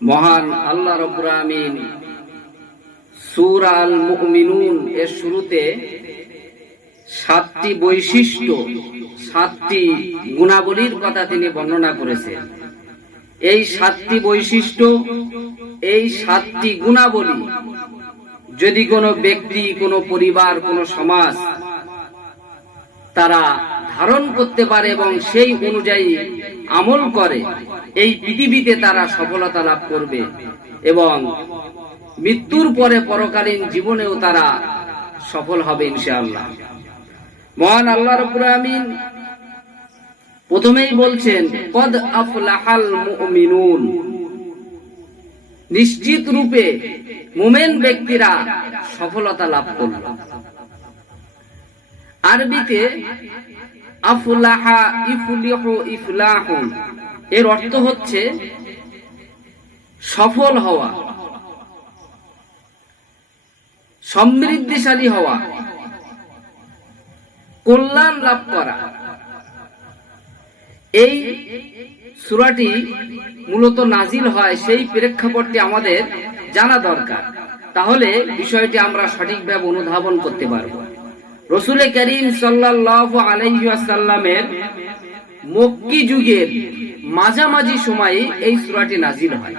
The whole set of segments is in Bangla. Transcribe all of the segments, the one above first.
মহান আল্লাহ রাব্বুল আমিন সূরা আল মুমিনুন এর শুরুতে 7টি বৈশিষ্ট্য 7টি গুণাবলীর কথা তিনি বর্ণনা করেছেন। এই 7টি বৈশিষ্ট্য, এই 7টি গুণাবলী যদি কোনো ব্যক্তি, কোনো পরিবার, কোনো সমাজ তারা ধারণ করতে পারে এবং সেই অনুযায়ী আমল করে, এই পৃথিবীতে তারা সফলতা লাভ করবে এবং মৃত্যুর পরে পরকালীন জীবনেও তারা সফল হবে ইনশাআল্লাহ। মহান আল্লাহ রাব্বুল আমিন প্রথমেই বলছেন কদ আফলাহাল মুমিনুন, নিশ্চিত রূপে মুমিন ব্যক্তিরা সফলতা লাভ করল। আরবিতে আফলাহা ইফলিহু ইফলাহুন এর অর্থ হচ্ছে সফল হওয়া, সমৃদ্ধিশালী হওয়া, কল্যাণ লাভ করা। এই সূরাটি মূলত নাজিল হয়, সেই প্রেক্ষাপটটি আমাদের জানা দরকার, তাহলে বিষয়টি আমরা সঠিকভাবে অনুধাবন করতে পারব। রাসূল করিম সাল্লাল্লাহু আলাইহি ওয়াসাল্লামের মক্কি যুগের মাঝামাঝি সময়ে এই সূরাটি নাজিল হয়।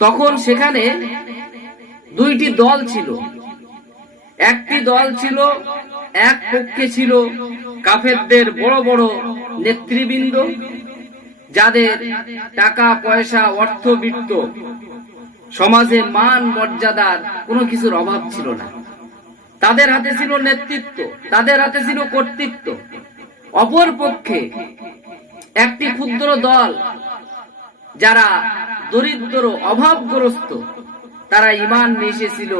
তখন সেখানে দুইটি দল ছিল। একটি দল ছিল, এক পক্ষে ছিল কাফেরদের বড় বড় নেতৃবৃন্দ, যাদের টাকা পয়সা অর্থবিত্ত, সমাজে মান মর্যাদার কোনো কিছুর অভাব ছিল না। তাদের হাতে ছিল নেতৃত্ব, তাদের হাতে ছিল কর্তৃত্ব। অপর পক্ষে একটি ক্ষুদ্র দল, যারা দরিদ্র অভাবগ্রস্ত, তারা ঈমান নিয়ে এসেছিল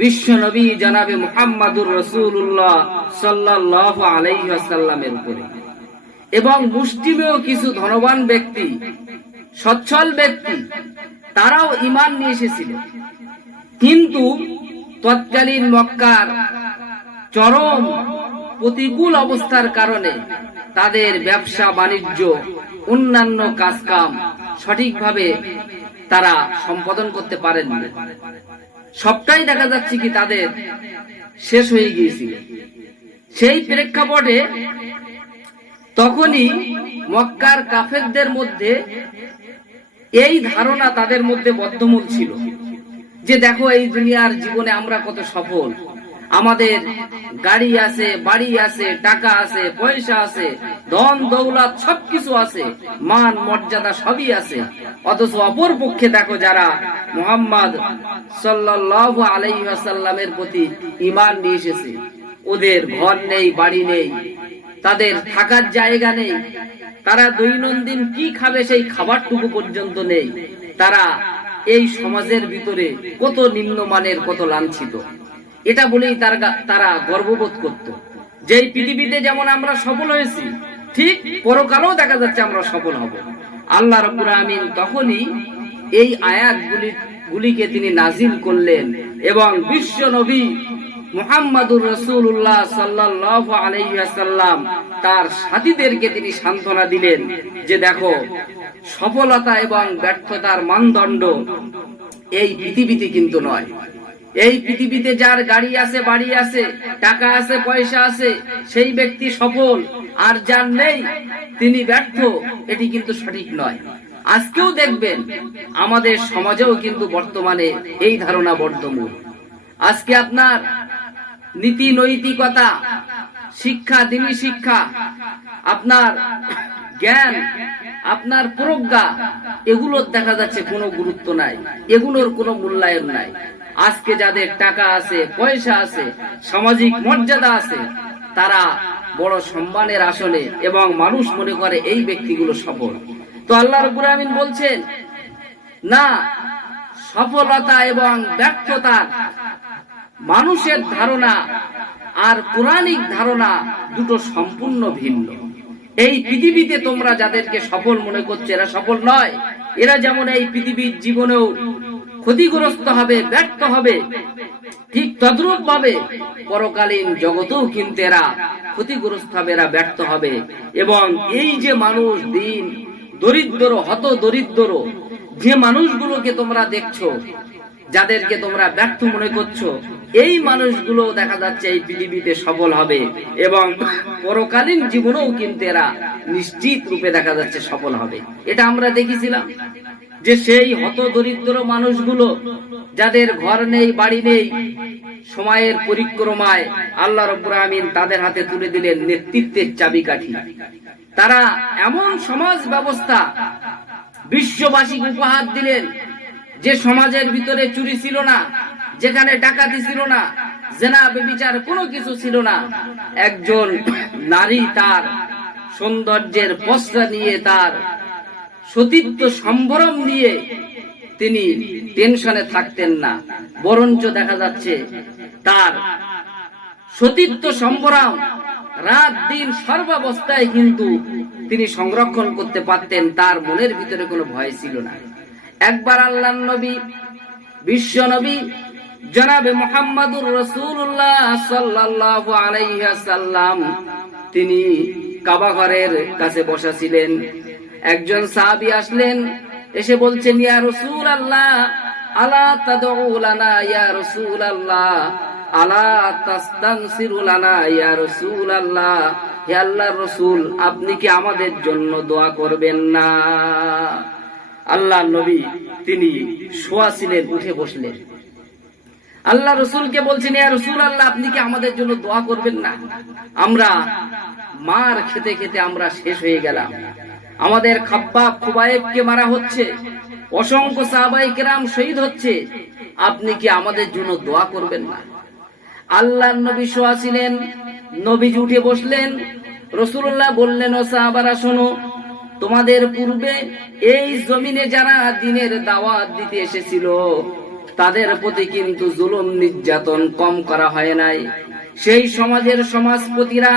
বিশ্ব নবী জনাবে মুহাম্মাদুর রাসূলুল্লাহ সাল্লাল্লাহু আলাইহি ওয়াসাল্লামের উপরে। এবং মুষ্টিমেয় কিছু ধনবান ব্যক্তি, সচ্ছল ব্যক্তি, তারাও ঈমান নিয়ে এসেছিল। কিন্তু তৎকালীন মক্কার চরম প্রতিকূল অবস্থার কারণে তাদের ব্যবসা বাণিজ্য, অন্যান্য কাজকাম সঠিকভাবে তারা সম্পাদন করতে পারেননি। সবটাই দেখা যাচ্ছে কি তাদের শেষ হয়ে গিয়েছিল। সেই প্রেক্ষাপটে তখনই মক্কার কাফেরদের মধ্যে এই ধারণা তাদের মধ্যে বদ্ধমূল ছিল যে দেখো, এই দুনিয়ার জীবনে আমরা কত সফল, আমাদের গাড়ি আছে, বাড়ি আছে, টাকা আছে, পয়সা আছে, ধন দৌলত সবকিছু আছে, মান মর্যাদা সবই আছে। অথচ অপর পক্ষে দেখো, যারা মুহাম্মদ সাল্লাল্লাহু আলাইহি ওয়াসাল্লামের প্রতি ঈমান নিয়ে এসেছে, ওদের ঘর নেই, বাড়ি নেই, তাদের থাকার জায়গা নেই, তারা দৈনন্দিন কি খাবে সেই খাবারটুকু পর্যন্ত নেই। তারা এই সমাজের ভিতরে কত নিম্নমানের, কত লাঞ্ছিত, এটা বলেই তারা গর্ববোধ করত যে পৃথিবীতে যেমন আমরা সফল হয়েছি, ঠিক পরকালেও দেখা যাচ্ছে আমরা সফল হব। আল্লাহ রাব্বুল আমিন তখনই এই আয়াতগুলিকে তিনি নাজিল করলেন এবং বিশ্ব নবী মুহাম্মাদুর রাসূলুল্লাহ সাল্লাল্লাহু আলাইহি ওয়াসাল্লাম তার সাথীদেরকে তিনি সান্ত্বনা দিলেন যে দেখো, সফলতা এবং ব্যর্থতার মানদণ্ড এই পৃথিবীতে কিন্তু নয়। এই পৃথিবীতে যার গাড়ি আছে, বাড়ি আছে, টাকা আছে, পয়সা আছে, সেই ব্যক্তি সফল, আর যার নেই তিনি ব্যর্থ, এটি কিন্তু সঠিক নয়। আজকেও দেখবেন আমাদের সমাজেও কিন্তু বর্তমানে এই ধারণা বর্তমান। আজকে আপনার নীতি নৈতিকতা, শিক্ষা, দ্বীনি শিক্ষা, আপনার জ্ঞান, আপনার প্রজ্ঞা, এগুলোর দেখা যাচ্ছে কোনো গুরুত্ব নাই, এগুলোর কোনো মূল্যায়ন নাই। আজকে যাদের টাকা আছে, পয়সা আছে, সামাজিক মর্যাদা আছে, তারা বড় সম্মানের আসনে এবং মানুষ মনে করে এই ব্যক্তিগুলো সফল। তো আল্লাহ রাব্বুল আমিন বলছেন না, সফলতা এবং ব্যর্থতা মানুষের ধারণা আর কোরআনিক ধারণা দুটো সম্পূর্ণ ভিন্ন। এই পৃথিবীতে তোমরা যাদেরকে সফল মনে করছো, এরা সফল নয়। এরা যেমন এই পৃথিবীর জীবনেও ক্ষতিগ্রস্ত হবে, ব্যর্থ হবে, ঠিক তদ্রূপ ভাবে পরকালীন জগতেও কিন্তু এরা ক্ষতিগ্রস্ত হবে, এরা ব্যর্থ হবে। এবং এই যে মানুষ দিন দরিদ্র, হত দরিদ্র, যে মানুষগুলোকে তোমরা দেখছো, যাদেরকে তোমরা ব্যর্থ মনে করছো, এই মানুষগুলো দেখা যাচ্ছে এই পৃথিবীতে সফল হবে এবং পরকালীন জীবনেও কিন্তু এরা নিশ্চিত রূপে দেখা যাচ্ছে সফল হবে। এটা আমরা দেখেছিলাম যে সেই হত দরিদ্র মানুষগুলো যাদের ঘর নেই, বাড়ি নেই, সময়ের পরিক্রমায় আল্লাহ রাব্বুল আমিন তাদের হাতে তুলে দিলেন নেতৃত্বের চাবিকাঠি। তারা এমন সমাজ ব্যবস্থা বিশ্ববাসীকে উপহার দিলেন যে সমাজের ভিতরে চুরি ছিল না, যেখানে ডাকাতি ছিল না, জেনা ব্যভিচার কোনো কিছু ছিল না। একজন নারী তার সৌন্দর্যের পসরা নিয়ে, তার সতীত্ব সম্ভ্রম নিয়ে তিনি টেনশনে থাকতেন না, বরঞ্চ দেখা যাচ্ছে তার সতীত্ব সম্ভ্রম রাত দিন সর্বাবস্থায় কিন্তু তিনি সংরক্ষণ করতে পারতেন, তার মনের ভিতরে কোনো ভয় ছিল না। একবার আল্লাহর নবী, বিশ্ব নবী জনাবে মুহাম্মাদুর রাসূলুল্লাহ সাল্লাল্লাহু আলাইহি ওয়াসাল্লাম তিনি কাবা ঘরের কাছে বসা ছিলেন। একজন সাহাবী আসলেন, এসে বলছেন, ইয়া রাসূলুল্লাহ আলা তাদউ লানা, ইয়া রাসূলুল্লাহ আলা তাস্তানসিরু লানা, ইয়া রাসূলুল্লাহ, হে আল্লাহর রাসূল আপনি কি আমাদের জন্য দোয়া করবেন না? আল্লাহর নবী তিনি শোয়া ছিলেন, উঠে বসলেন। আল্লাহ রাসূলকে বলছেন, ইয়া রাসূলুল্লাহ আপনি কি আমাদের জন্য দোয়া করবেন না? আমরা মার খেতে খেতে আমরা শেষ হয়ে গেলাম, আমাদের খাব্বাব খুবাইবকে মারা হচ্ছে, অসংখ্য সাহাবায়ে কেরাম শহীদ হচ্ছে, আপনি কি আমাদের জন্য দোয়া করবেন না? আল্লাহর নবী শোয়া ছিলেন, নবীজি উঠে বসলেন। রাসূলুল্লাহ বললেন, ও সাহাবারা শোনো, তোমাদের পূর্বে এই জমিনে যারা দ্বীনের দাওয়াত দিতে এসেছিল তাদের প্রতি কিন্তু জুলুম নির্যাতন কম করা হয় নাই। সেই সমাজের সমাজপতিরা,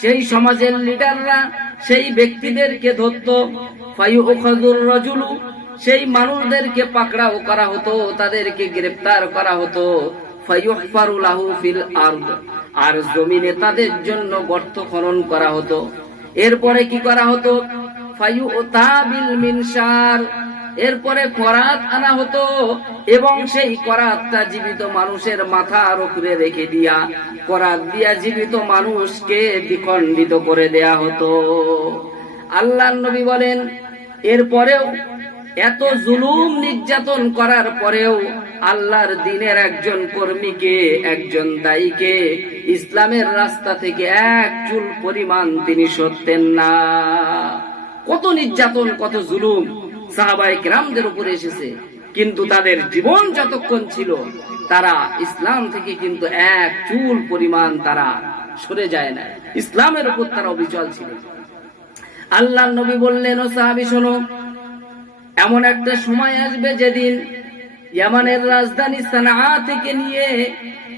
সেই সমাজের লিডাররা সেই ব্যক্তিদেরকে ধরত, ফায়ুখাযুর রাজুলু, সেই মানুষদেরকে পাকড়াও করা হতো, তাদেরকে গ্রেফতার করা হতো, ফায়ুহফারু লাহু ফিল আরদ, আর জমিনে তাদের জন্য গর্ত খনন করা হতো। এরপরে কি করা হতো? ফায়ুতা বিল মিনশার, এরপরে করাত আনা হতো এবং সেই করাতটা জীবিত মানুষের মাথার উপরে রেখে দিয়া করাত দিয়া জীবিত মানুষকে দ্বিখণ্ডিত করে দেয়া হতো। আল্লাহর নবী বলেন, এরপরেও এত জুলুম নির্যাতন করার পরেও আল্লাহর দ্বীনের একজন কর্মীকে, একজন দায়ীকে ইসলামের রাস্তা থেকে এক চুল পরিমাণ তিনি সরতেন না। কত নির্যাতন, কত জুলুম সাহাবায়ে কেরামদের উপরে এসেছে, কিন্তু তাদের জীবন যতক্ষণ ছিল তারা ইসলাম থেকে কিন্তু এক চুল পরিমাণ তারা সরে যায় না, ইসলামের উপর তারা অবিচল ছিল। আল্লাহর নবী বললেন, ও সাহাবী শোনো, এমন একটা সময় আসবে যেদিন ইয়ামানের রাজধানী সানআ থেকে নিয়ে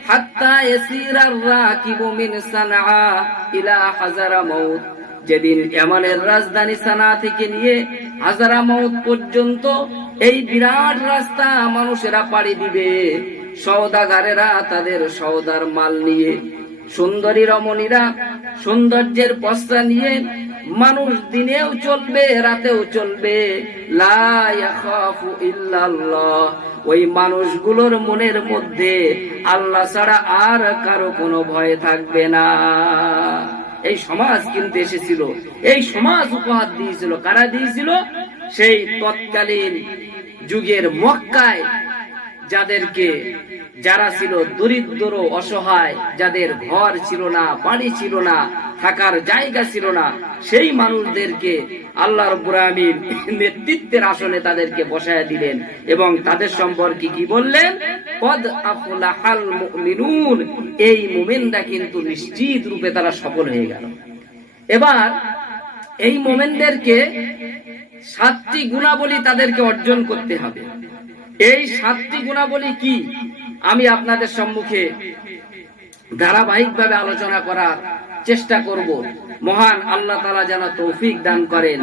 হাত্তা ইয়াসিরার রাকিবু মিন সানআ ইলা হাজারামাউত, যেদিন ইয়ামানের রাজধানী সানআ থেকে নিয়ে হাজারামাউত পর্যন্ত এই বিরাট রাস্তা মানুষেরা পাড়ি দিবে, সওদাগারেরা তাদের সওদার মাল নিয়ে, সুন্দরী রমণীরা সৌন্দর্যের পসরা নিয়ে, মানুষ দিনেও চলবে রাতেও চলবে, লা ইয়াখাফু ইল্লাল্লাহ, ওই মানুষগুলোর মনের মধ্যে আল্লাহ ছাড়া আর কারো কোনো ভয় থাকবে না। এই সমাজ কিন্তু এসেছিল, এই সমাজ উপহার দিয়েছিল, কারা দিয়েছিল? সেই তৎকালীন যুগের মক্কায় যাদেরকে, যারা ছিল দরিদ্র অসহায়, যাদের ঘর ছিল না, বাড়ি ছিল না, থাকার জায়গা ছিল না, সেই মানুষদেরকে আল্লাহ রাব্বুল আমিন নেতৃত্বের আসনে তাদেরকে বসায় দিলেন এবং তাদের সম্পর্কে কি বললেন? কদ আফলাহাল মুমিনুন, এই মুমিনরা কিন্তু নিশ্চিত রূপে তারা সফল হয়ে গেল। এবার এই মুমিনদেরকে 7টি গুণাবলী তাদেরকে অর্জন করতে হবে। এই 7টি গুণাবলী কি আমি আপনাদের সম্মুখে ধারাবাহিকভাবে আলোচনা করার চেষ্টা করব। মহান আল্লাহ তাআলা যেন তৌফিক দান করেন।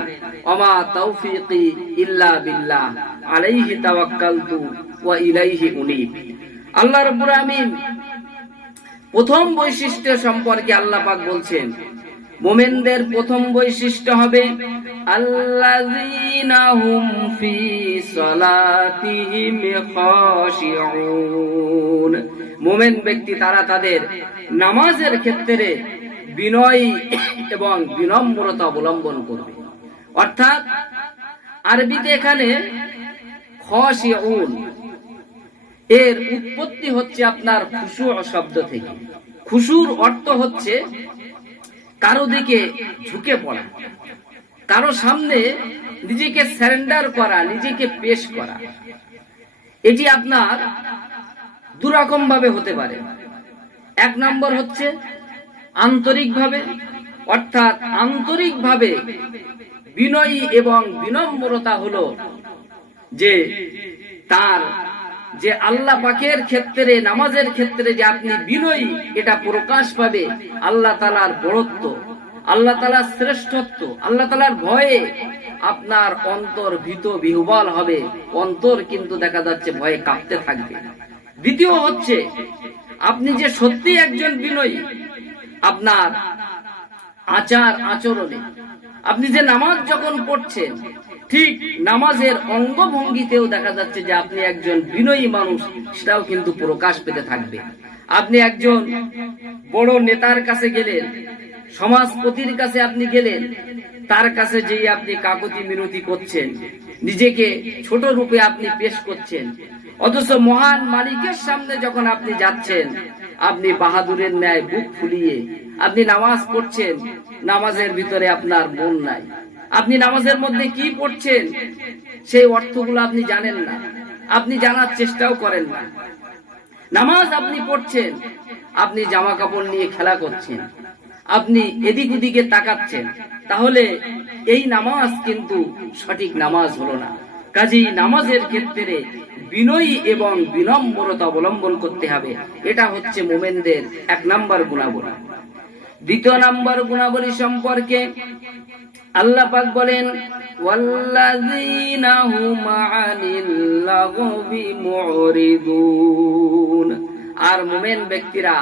ওমা তাওফিকি ইল্লা বিল্লাহ, আলাইহি তাওয়াক্কালতু ওয়া ইলাইহি উনীব। আল্লাহ রাব্বুল আমিন প্রথম বৈশিষ্ট্য সম্পর্কে আল্লাহ পাক বলছেন, মুমিনদের প্রথম বৈশিষ্ট্য হবে আল্লাযীনা হুম ফি সালাতিহিম খাশিউন। মুমিন ব্যক্তি তারা তাদের নামাজের ক্ষেত্রে বিনয়ী এবং বিনম্রতা অবলম্বন করবে। অর্থাৎ আরবিতে এখানে খাশিউন এর উৎপত্তি হচ্ছে আপনার খুশু শব্দ থেকে। খুশুর অর্থ হচ্ছে কারো দিকে ঝুঁকে পড়া, কারো সামনে নিজেকে সারেন্ডার করা, নিজেকে পেশ করা। এটি আপনার দুরকম ভাবে হতে পারে। এক নম্বর হচ্ছে আন্তরিকভাবে, অর্থাৎ আন্তরিকভাবে বিনয়ী এবং বিনম্রতা হলো যে তার যে আল্লাহ পাকের ক্ষেত্রে, নামাজের ক্ষেত্রে যে আপনি বিনয়ী, এটা প্রকাশ পাবে আল্লাহ তাআলার বড়ত্ব, আল্লাহ তাআলার শ্রেষ্ঠত্ব, আল্লাহ তাআলার ভয়ে আপনার অন্তর ভীত বিহ্বল হবে, অন্তর কিন্তু দেখা যাচ্ছে ভয়ে কাঁপতে থাকবে। দ্বিতীয় হচ্ছে আপনি যে সত্যি একজন বিনয়ী, আপনার আচার আচরণে, আপনি যে নামাজ যখন পড়ছেন ঠিক নামাজের অঙ্গভঙ্গিতেও দেখা যাচ্ছে যে আপনি একজন বিনয়ী মানুষ, সেটাও কিন্তু প্রকাশ পেতে থাকবে। আপনি একজন বড় নেতার কাছে গেলেন, সমাজপতির কাছে আপনি গেলেন, তার কাছে যেই আপনি কাকুতি মিনতি করছেন, নিজেকে ছোট রূপে আপনি পেশ করছেন, অথচ মহান মালিকের সামনে যখন আপনি যাচ্ছেন আপনি বাহাদুরের ন্যায় বুক ফুলিয়ে আপনি নামাজ পড়ছেন, নামাজের ভিতরে আপনার মন নাই, আপনি নামাজের মধ্যে কি পড়ছেন সেই অর্থগুলো আপনি জানেন না, আপনি জানার চেষ্টাও করেন না। নামাজ আপনি পড়ছেন, আপনি জামা কাপড় নিয়ে খেলা করছেন, আপনি এদিক ওদিকে তাকাচ্ছেন, তাহলে এই নামাজ কিন্তু সঠিক নামাজ হলো না। কাজেই নামাজের ক্ষেত্রে বিনয়ী এবং বিনম্রতা অবলম্বন করতে হবে। এটা হচ্ছে মুমিনদের এক নাম্বার গুণাবলী। দ্বিতীয় নাম্বার গুণাবলী সম্পর্কে আল্লাহ পাক বলেন ওয়াল্লাযীনা হুম আনিল লাগবি মুরিদুন। আর মুমিন ব্যক্তিরা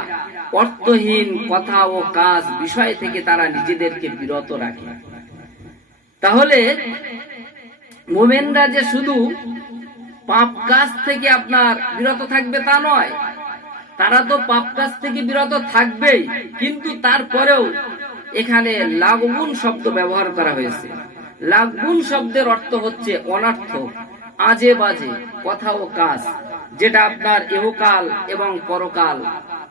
অর্থহীন কথা ও কাজ বিষয় থেকে তারা নিজেদেরকে বিরত রাখে। তাহলে মুমিনরা যে শুধু পাপ কাজ থেকে আপনার বিরত থাকবে তা নয়, তারা তো পাপ কাজ থেকে বিরত থাকবেই, কিন্তু তারপরেও এখানে লাগবুন শব্দ ব্যবহার করা হয়েছে। লাগবুন শব্দের অর্থ হচ্ছে অনর্থক, আজে বাজে কথা ও কাজ, যেটা আপনার ইহকাল এবং পরকাল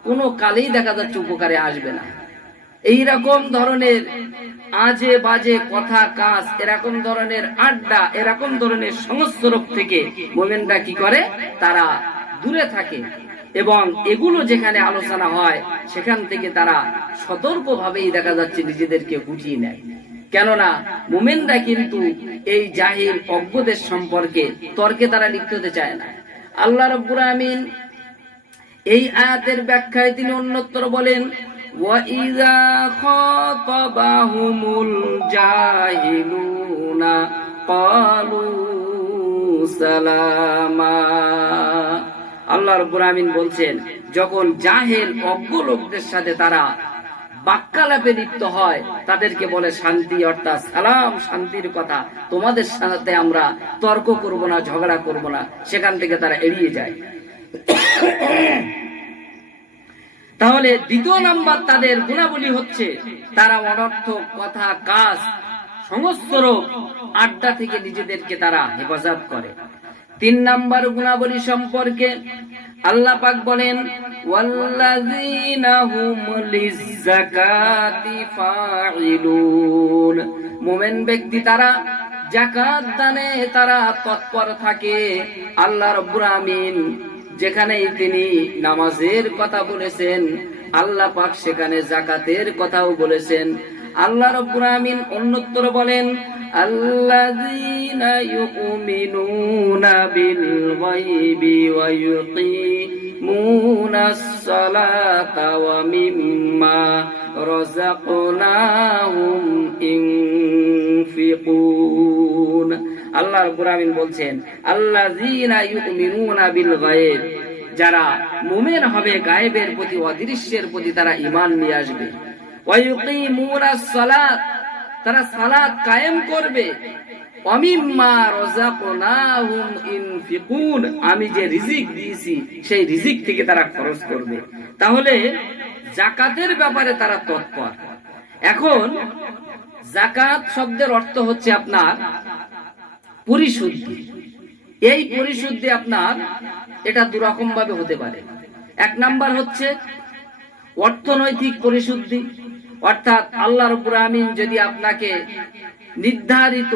কোনো কালেই দেখা যাচ্ছে উপকারে আসবে না। এইরকম ধরনের আজে বাজে কথা কাজ, এরকম ধরনের আড্ডা, এরকম ধরনের সংস্রব থেকে মুমিনরা কি করে, তারা দূরে থাকে এবং এগুলো যেখানে আলোচনা হয় সেখান থেকে তারা সতর্কভাবেই দেখা যাচ্ছে নিজেদেরকে গুটিয়ে নেয়। কেননা মুমিনরা কিন্তু এই জাহিল অজ্ঞদের সম্পর্কে তর্কে তারা লিপ্ত হতে চায় না। আল্লাহ রাব্বুল আমিন এই আয়াতের ব্যাখ্যায় তিনি অন্যত্র বলেন ওয়াইযা খাতাবাহুমুল জাহিলুনা ক্বালু সালামা। আল্লাহ রাব্বুল আমিন বলছেন, যখন জাহেল অজ্ঞ লোকদের সাথে তারা বাক্যালাপে লিপ্ত হয়, তাদেরকে বলে শান্তি, অর্থাৎ সালাম, শান্তির কথা, তোমাদের সাথে আমরা তর্ক করব না, ঝগড়া করব না, সেখান থেকে তারা এড়িয়ে যায়। তাহলে দ্বিতীয় নাম্বার তাদের গুণাবলী হচ্ছে তারা অনর্থক কথা কাজ সংস্রব আড্ডা থেকে নিজেদেরকে তারা হেফাজত করে। তিন নাম্বার গুণাবলী সম্পর্কে আল্লাহ পাক বলেন ওয়াল্লাযীনা হুম লিয-যাকাতি ফাইলুন। মুমিন ব্যক্তি তারা যাকাত দানে তারা তৎপর থাকে। আল্লাহ রাব্বুল আমিন যেখানেই তিনি নামাজের কথা বলেছেন, আল্লাহ পাক সেখানে যাকাতের কথাও বলেছেন। আল্লাহ রাব্বুল আমিন অন্যত্র বলেন আল্লাযীনা ইউমিনুনা বিল গায়বি ওয়া ইউকিমুনাস সালাতা ওয়া মিম্মা রাযাকনাহুম ইনফিকুন। আল্লাহ রাব্বুল আমিন বলছেন আল্লাযীনা ইউমিনুনা বিল গায়ব, যারা মুমিন হবে গায়েবের প্রতি, অদৃশ্যের প্রতি তারা ঈমান নিয়ে আসবে। ওয়া ইউকিমুনাস সালাত, তারা সালাত কায়েম করবে, ওয়া মিম্মা রাযাকনাহুম ইনফিকুন, আমি যে রিজিক দিয়েছি সেই রিজিক থেকে তারা খরচ করবে। তাহলে যাকাতের ব্যাপারে তারা তৎপর। এখন যাকাত শব্দের অর্থ হচ্ছে আপনার পরিশুদ্ধি। এই পরিশুদ্ধি আপনার এটা দুরকম ভাবে হতে পারে। এক নাম্বার হচ্ছে অর্থনৈতিক পরিশুদ্ধি, অর্থাৎ আল্লাহ রাব্বুল আমিন যদি আপনাকে নির্ধারিত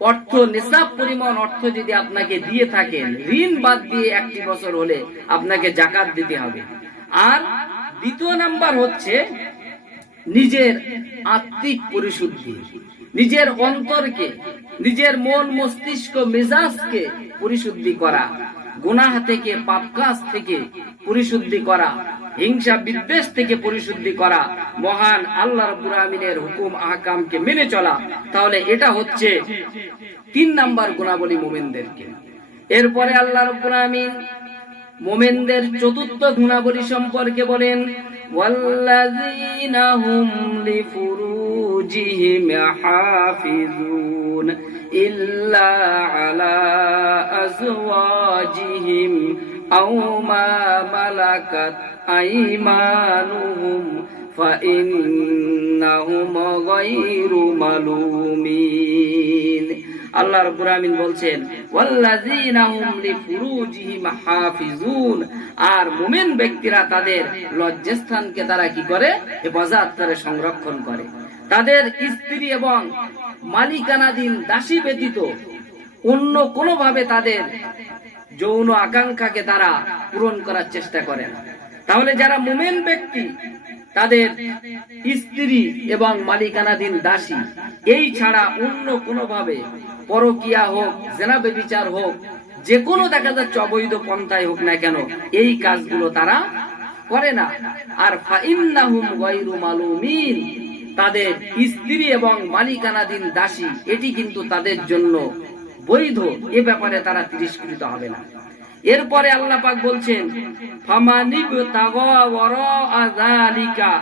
অর্থ, নিসাব পরিমাণ অর্থ যদি আপনাকে দিয়ে থাকেন, ঋণ বাদ দিয়ে একটি বছর হলে আপনাকে যাকাত দিতে হবে। আর দ্বিতীয় নাম্বার হচ্ছে নিজের আত্মিক পরিশুদ্ধি, নিজের অন্তরকে, নিজের মন মস্তিষ্ক মেজাজকে পরিশুদ্ধি করা, গুনাহ থেকে, পাপ কাজ থেকে পরিশুদ্ধি করা, হিংসা বিদ্বেষ থেকে পরিশুদ্ধি করা, মহান আল্লাহ রাব্বুল আমিনের হুকুম আহকামকে মেনে চলা। তাহলে এটা হচ্ছে 3 নাম্বার গুণাবলী মুমিনদেরকে। এরপরে আল্লাহ রাব্বুল আমিন মুমিনদের চতুর্থ গুণাবলী সম্পর্কে বলেন, ওয়াল্লাযীনা হুম লিফুরুজিহিম হাফিজুন ইল্লা আলা আজওয়াজিহিম আও মা মালাকাত আইমানুহুম ফাইন্নাহুম গায়রু মালুমিন। আল্লাহ রাব্বুল আমিন বলছেন, ওয়াল্লাযীনা হুম লিফুরুজিহিম হাফিজুন, আর মুমিন ব্যক্তিরা তাদের লজ্জাস্থানকে তারা কি করে? হেফাজত করে, সংরক্ষণ করে। তাদের স্ত্রী এবং মালিকানাধীন দাসী ব্যতীত অন্য কোনো ভাবে তাদের যৌন আকাঙ্ক্ষাকে তারা পূরণ করার চেষ্টা করে না। তাহলে যারা মুমিন ব্যক্তি, তাদের স্ত্রী এবং মালিকানাধীন দাসী এই ছাড়া অন্য কোনো ভাবে পরকিয়া হোক, জেনা ব্যভিচার হোক, যে কোনো দেখা যাচ্ছে অবৈধ পন্থায় হোক না কেন, এই কাজগুলো তারা করে না। আর ফাইন্নাহুম গায়রু মালুমিন, তাদের স্ত্রী এবং মালিকানাধীন দাসী এটি কিন্তু তাদের জন্য বৈধ, এ ব্যাপারে তারা তিরস্কৃত হবে না। এরপরে আল্লাহ পাক বলছেন, ফামানিবতাগা ওয়ারাআ যালিকা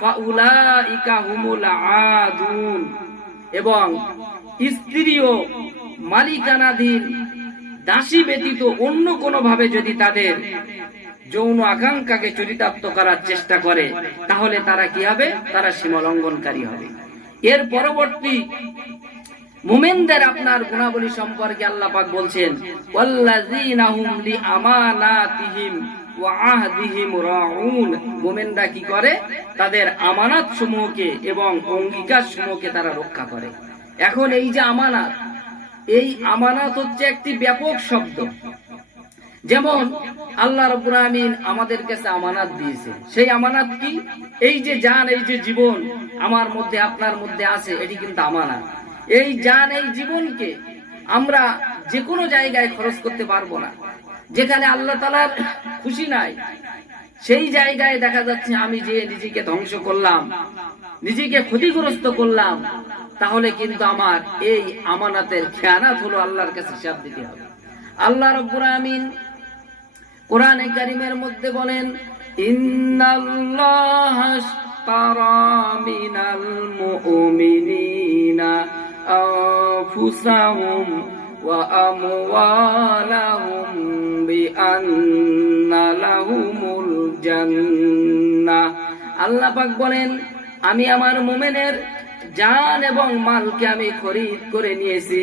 ফাউলাইকা হুমুল আদুন, এবং স্ত্রী ও মালিকানাধীন দাসী ব্যতীত অন্য কোনো ভাবে যদি তাদের যৌন আকাঙ্ক্ষাকে চরিতার্থ করার চেষ্টা করে, তাহলে তারা কি হবে? তারা সীমালঙ্ঘনকারী হবে। এর পরবর্তী মুমিনদের আপনার গুণাবলী সম্পর্কে আল্লাহ পাক বলছেন, ওয়াল্লাযীনা হুম লিআমানাতিহিম ওয়া আহদিহিম রাউন, মুমিনরা কি করে? তাদের আমানত সমূহকে এবং অঙ্গীকার সমূহকে তারা রক্ষা করে। এখন এই যে আমানত, এই আমানত হচ্ছে একটি ব্যাপক শব্দ। যেমন আল্লাহ রাব্বুল আমিন আমাদের কাছে আমানত দিয়েছে। সেই আমানত কি? এই যে জান, এই যে জীবন আমার মধ্যে আপনার মধ্যে আছে, এটি কিন্তু আমানত। এই জান, এই জীবনকে আমরা যে কোনো জায়গায় খরচ করতে পারবো না। যেখানে আল্লাহ তাআলার খুশি নাই, সেই জায়গায় দেখা যাচ্ছে আমি যে নিজেকে ধ্বংস করলাম, নিজেকে ক্ষতিগ্রস্ত করলাম, তাহলে কিন্তু আমার এই আমানতের খেয়ানত হলো, আল্লাহর কাছে হিসাব দিতে হবে। আল্লাহ রাব্বুল আমিন কোরআনে কারীমের মধ্যে বলেন, ইন্নাল্লাহা আশতারা মিনাল মুমিনিনা আনফুসাহুম ওয়া আমওয়ালাহুম বিআন্না লাহুমুল জান্নাহ। আল্লাহ পাক বলেন, আমি আমার মুমিনের জান এবং মালকে আমি খরিদ করে নিয়েছি,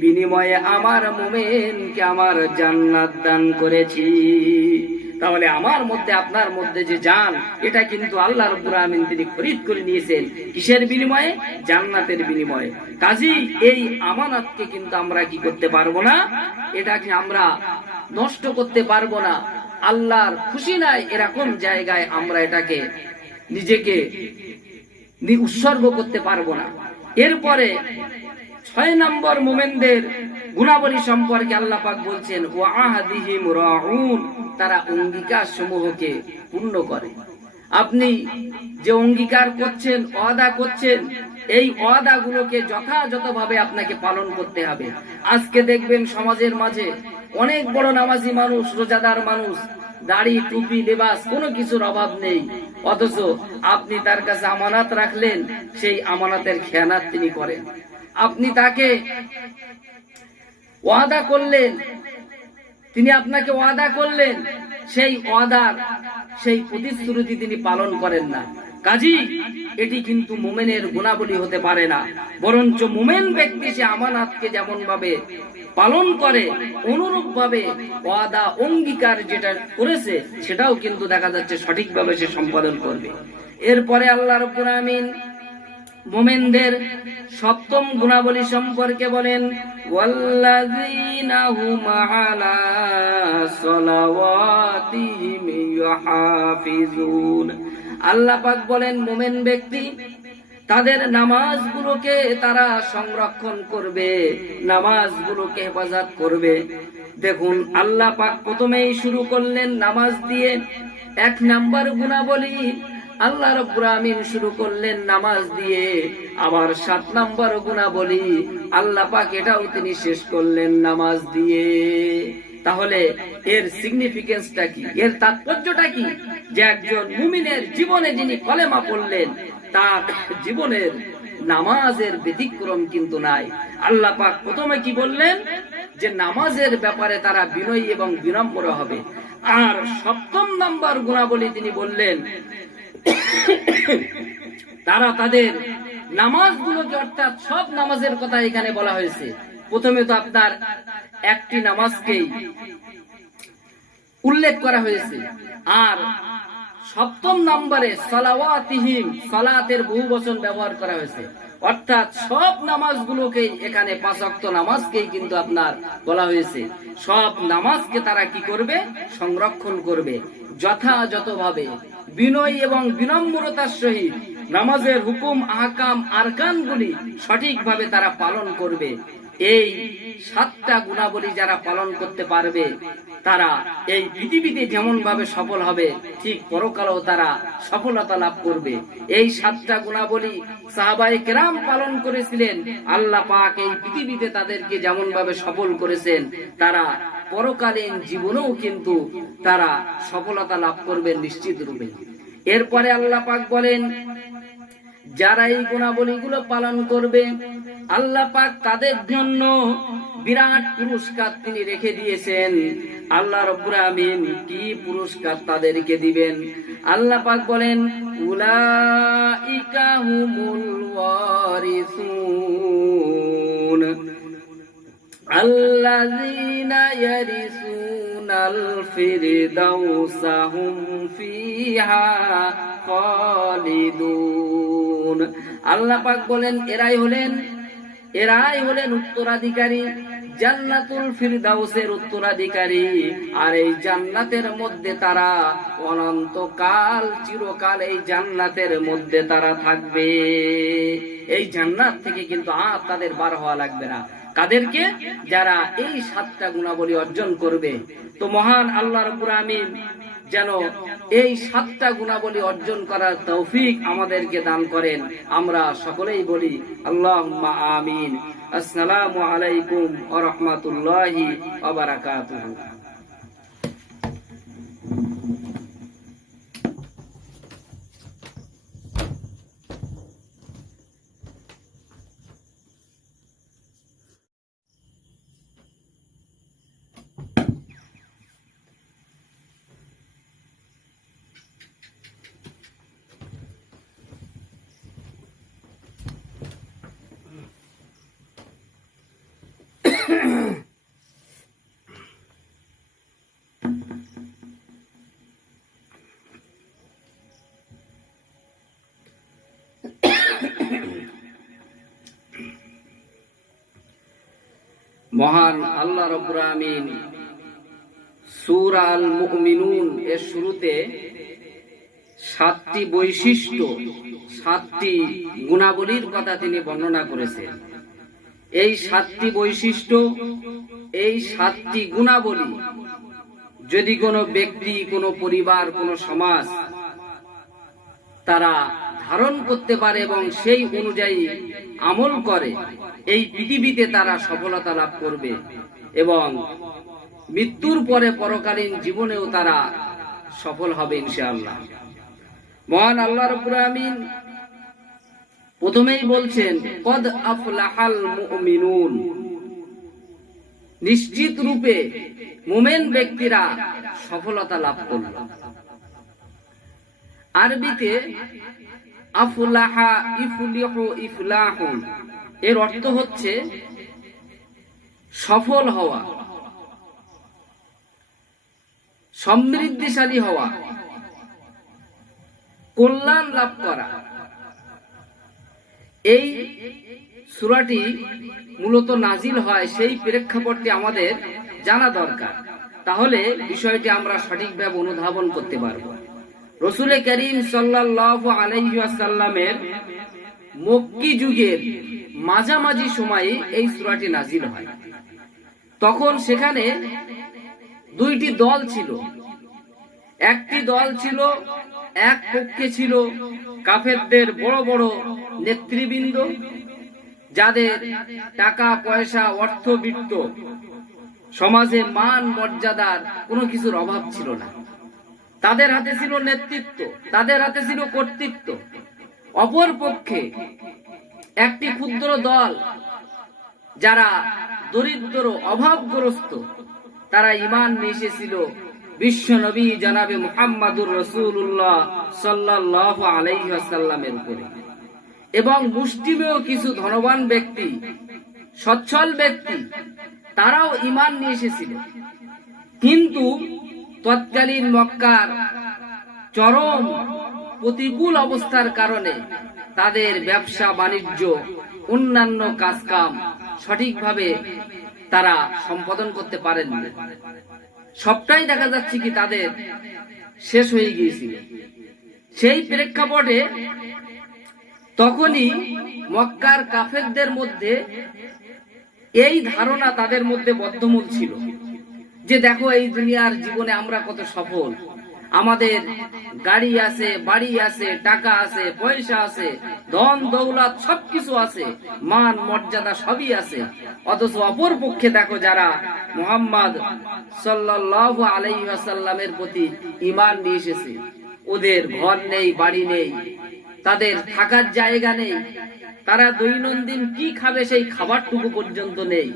বিনিময়ে আমার মুমিনকে আমার জান্নাত দান করেছি। তাহলে আমার মধ্যে আপনার মধ্যে যে জান, এটা কিন্তু আল্লাহ রাব্বুল আমিন তিনি খরিদ করে নিয়েছেন। কিসের বিনিময়ে? জান্নাতের বিনিময়ে। কাজী এই আমানতকে কিন্তু আমরা কি করতে পারবো না? এটাকে আমরা নষ্ট করতে পারবো না। আল্লাহর খুশি নাই এরকম জায়গায় আমরা এটাকে নিজেকে উৎসর্গ করতে পারবো না। এরপরে 6 নম্বর মুমিনদের গুণাবলী সম্পর্কে আল্লাহ পাক বলছেন, ওয়া আহদিহিম রাউন, তারা অঙ্গীকার সমূহকে পূর্ণ করে। আপনি যে অঙ্গীকার করছেন, ওয়াদা করছেন, এই ওয়াদাগুলোকে যথাযথভাবে আপনাকে পালন করতে হবে। আজকে দেখবেন সমাজের মাঝে অনেক বড় নামাজি মানুষ, রোজাদার মানুষ, দাড়ি টুপি লেবাস কোনো কিছুর অভাব নেই, অথচ আপনি তার কাছে আমানত রাখলেন, সেই আমানতের খেয়ানত তিনি করেন। আপনি তাকে ওয়াদা করলেন, তিনি আপনাকে ওয়াদা করলেন, সেই ওয়াদার সেই প্রতিশ্রুতি তিনি পালন করেন না। কাজী এটি কিন্তু মুমিনের গুণাবলী হতে পারে না, বরঞ্চ মুমিন ব্যক্তি সে আমানতকে যেমন ভাবে পালন করে, অনুরূপ ভাবে ওয়াদা অঙ্গীকার যেটা করেছে সেটাও কিন্তু দেখা যাচ্ছে সঠিকভাবে সে সম্পাদন করবে। এরপরে আল্লাহ রাব্বুল আমিন মুমিনদের সপ্তম গুণাবলী সম্পর্কে বলেন, ওয়াল্লাযীনা হুম আলা সালাওয়াতিহিম ইউহাফিজুন। আল্লাহ পাক বলেন মুমিন ব্যক্তি তাদের নামাজগুলোকে তারা সংরক্ষণ করবে, নামাজগুলোকে হেফাজত করবে। দেখুন আল্লাহ পাক প্রথমেই শুরু করলেন নামাজ দিয়ে। এক নাম্বার গুণাবলী আল্লাহ রাব্বুল আমিন শুরু করলেন নামাজ দিয়ে। আবার 7 নাম্বার গুণাবলী আল্লাহ পাক এটাও তিনি শেষ করলেন নামাজ দিয়ে। তাহলে এর সিগনিফিকেন্সটা কি, এর তাৎপর্যটা কি? যে একজন মুমিনের জীবনে যিনি কলেমা পড়লেন তার জীবনের নামাজের ব্যতিক্রম কিন্তু নাই। আল্লাহ পাক প্রথমে কি বললেন? যে নামাজের ব্যাপারে তারা বিনয়ী এবং বিনম্র হবে। আর 7 নাম্বার গুণাবলী তিনি বললেন তারা তাদের নামাজগুলোকে, অর্থাৎ সব নামাজের কথা এখানে বলা হয়েছে। প্রথমে তো আপনার একটি নামাজকেই উল্লেখ করা হয়েছে, আর 7 নম্বরে সালাওয়াতিহিম, সালাতের বহুবচন ব্যবহার করা হয়েছে। অর্থাৎ সব নামাজগুলোকে এখানে 5 ওয়াক্ত নামাজকেই কিন্তু আপনার বলা হয়েছে। সব নামাজকে তারা কি করবে? সংরক্ষণ করবে, যথাযথভাবে বিনয় এবং বিনম্রতার সহিত নামাজের হুকুম, আহকাম, আরকানগুলি সঠিকভাবে তারা পালন করবে। এই 7টা গুণাবলী যারা পালন করতে পারবে তারা এই পৃথিবীতে যেমন ভাবে সফল হবে, ঠিক পরকালেও তারা সফলতা লাভ করবে। এই 7টা গুণাবলী সাহাবায়ে কেরাম পালন করেছিলেন। আল্লাহ পাক এই পৃথিবীতে তাদেরকে যেমন ভাবে সফল করেছেন, তারা পরকালীন জীবনেও কিন্তু তারা সফলতা লাভ করবে নিশ্চিত রূপে। এরপরে আল্লাহ পাক বলেন যারা এই গুণাবলীগুলো পালন করবে আল্লাহ পাক তাদের জন্য বিরাট পুরস্কার তিনি রেখে দিয়েছেন। আল্লাহ রাব্বুল আমিন কি পুরস্কার তাদেরকে দিবেন? আল্লাহ পাক বলেন উলাইকা হুমুল ওয়ারিসুন আল্লাযীনা ইয়ারিসুনাল ফিরদাউসা হুম ফিহা খালিদুন। আল্লাহ পাক বলেন এরাই হলেন উত্তরাধিকারী, জান্নাতুল ফিরদাউসের উত্তরাধিকারী। আর এই জান্নাতের মধ্যে তারা অনন্তকাল, চিরকাল এই জান্নাতের মধ্যে তারা থাকবে। এই জান্নাত থেকে কিন্তু আর তাদের বার হওয়া লাগবে না। কাদেরকে? যারা এই 7টা গুণাবলী অর্জন করবে। তো মহান আল্লাহ রাব্বুল আমিন যেন এই 7টা গুণাবলী অর্জন করার তৌফিক আমাদেরকে দান করেন। আমরা সকলেই বলি আল্লাহুম্মা আমিন। আসসালামু আলাইকুম ওয়া রাহমাতুল্লাহি ওয়া বারাকাতুহু। মহান আল্লাহ রাব্বুল আমিন সূরা আল মুমিনুন এর শুরুতে 7টি বৈশিষ্ট্য, 7টি গুণাবলীর কথা তিনি বর্ণনা করেছেন। এই 7টি বৈশিষ্ট্য, এই 7টি গুণাবলী যদি কোনো ব্যক্তি, কোনো পরিবার, কোনো সমাজ তারা ধারণ করতে পারে এবং সেই অনুযায়ী আমল করে, এই পৃথিবীতে তারা সফলতা লাভ করবে এবং মৃত্যুর পরে পরকালীন জীবনেও তারা সফল হবে ইনশাআল্লাহ। মহান আল্লাহ রাব্বুল আমিন প্রথমেই বলছেন কদ আফলাহাল মুমিনুন, নিশ্চিত রূপে মুমিন ব্যক্তিরা সফলতা লাভ করল। আরবিতে আফলাহা ইফলিহু ইফলাহুন এর অর্থ হচ্ছে সফল হওয়া, সমৃদ্ধিশালী হওয়া, কল্যাণ লাভ করা। এই সূরাটি মূলত নাজিল হয় সেই প্রেক্ষাপটটি আমাদের জানা দরকার, তাহলে বিষয়টি আমরা সঠিকভাবে অনুধাবন করতে পারব। রাসূল করিম সাল্লাল্লাহু আলাইহি ওয়াসাল্লামের মক্কি যুগের মাঝামাঝি সময়ে এই সূরাটি নাজিল হয়। তখন সেখানে দুইটি দল ছিল। একটি দল ছিল, এক পক্ষে ছিল কাফেরদের বড় বড় নেতৃবৃন্দ, যাদের টাকা পয়সা অর্থবিত্ত, সমাজে মান মর্যাদার কোনো কিছুর অভাব ছিল না। তাদের হাতে ছিল নেতৃত্ব, তাদের হাতে ছিল কর্তৃত্ব। অপর পক্ষে একটি ক্ষুদ্র দল, যারা দরিদ্র অভাবগ্রস্ত, তারা ঈমান নিয়ে এসেছিল বিশ্ব নবী জনাবে মুহাম্মাদুর রাসূলুল্লাহ সাল্লাল্লাহু আলাইহি ওয়াসাল্লামের উপরে। এবং মুসলিমেও কিছু ধনবান ব্যক্তি, সচ্ছল ব্যক্তি, তারাও ঈমান নিয়ে এসেছিল। কিন্তু তৎকালীন মক্কার চরম প্রতিকূল অবস্থার কারণে তাদের ব্যবসা বাণিজ্য, অন্যান্য কাজকাম সঠিকভাবে তারা সম্পাদন করতে পারেননি। সবটাই দেখা যাচ্ছে কি তাদের শেষ হয়ে গিয়েছিল। সেই প্রেক্ষাপটে তখনই মক্কার কাফেরদের মধ্যে এই ধারণা তাদের মধ্যে বদ্ধমূল ছিল যে দেখো এই দুনিয়ার জীবনে আমরা কত সফল, আমাদের গাড়ি আছে, বাড়ি আছে, টাকা আছে, পয়সা আছে, ধন দৌলত সবকিছু আছে, মান মর্যাদা সবই আছে। অথচ অপর পক্ষে দেখো যারা মুহাম্মদ সাল্লাল্লাহু আলাইহি ওয়াসাল্লামের প্রতি ঈমান নিয়ে এসেছে, ওদের ঘর নেই, বাড়ি নেই, তাদের থাকার জায়গা নেই, তারা দৈনন্দিন কি খাবে সেই খাবারটুকু পর্যন্ত নেই।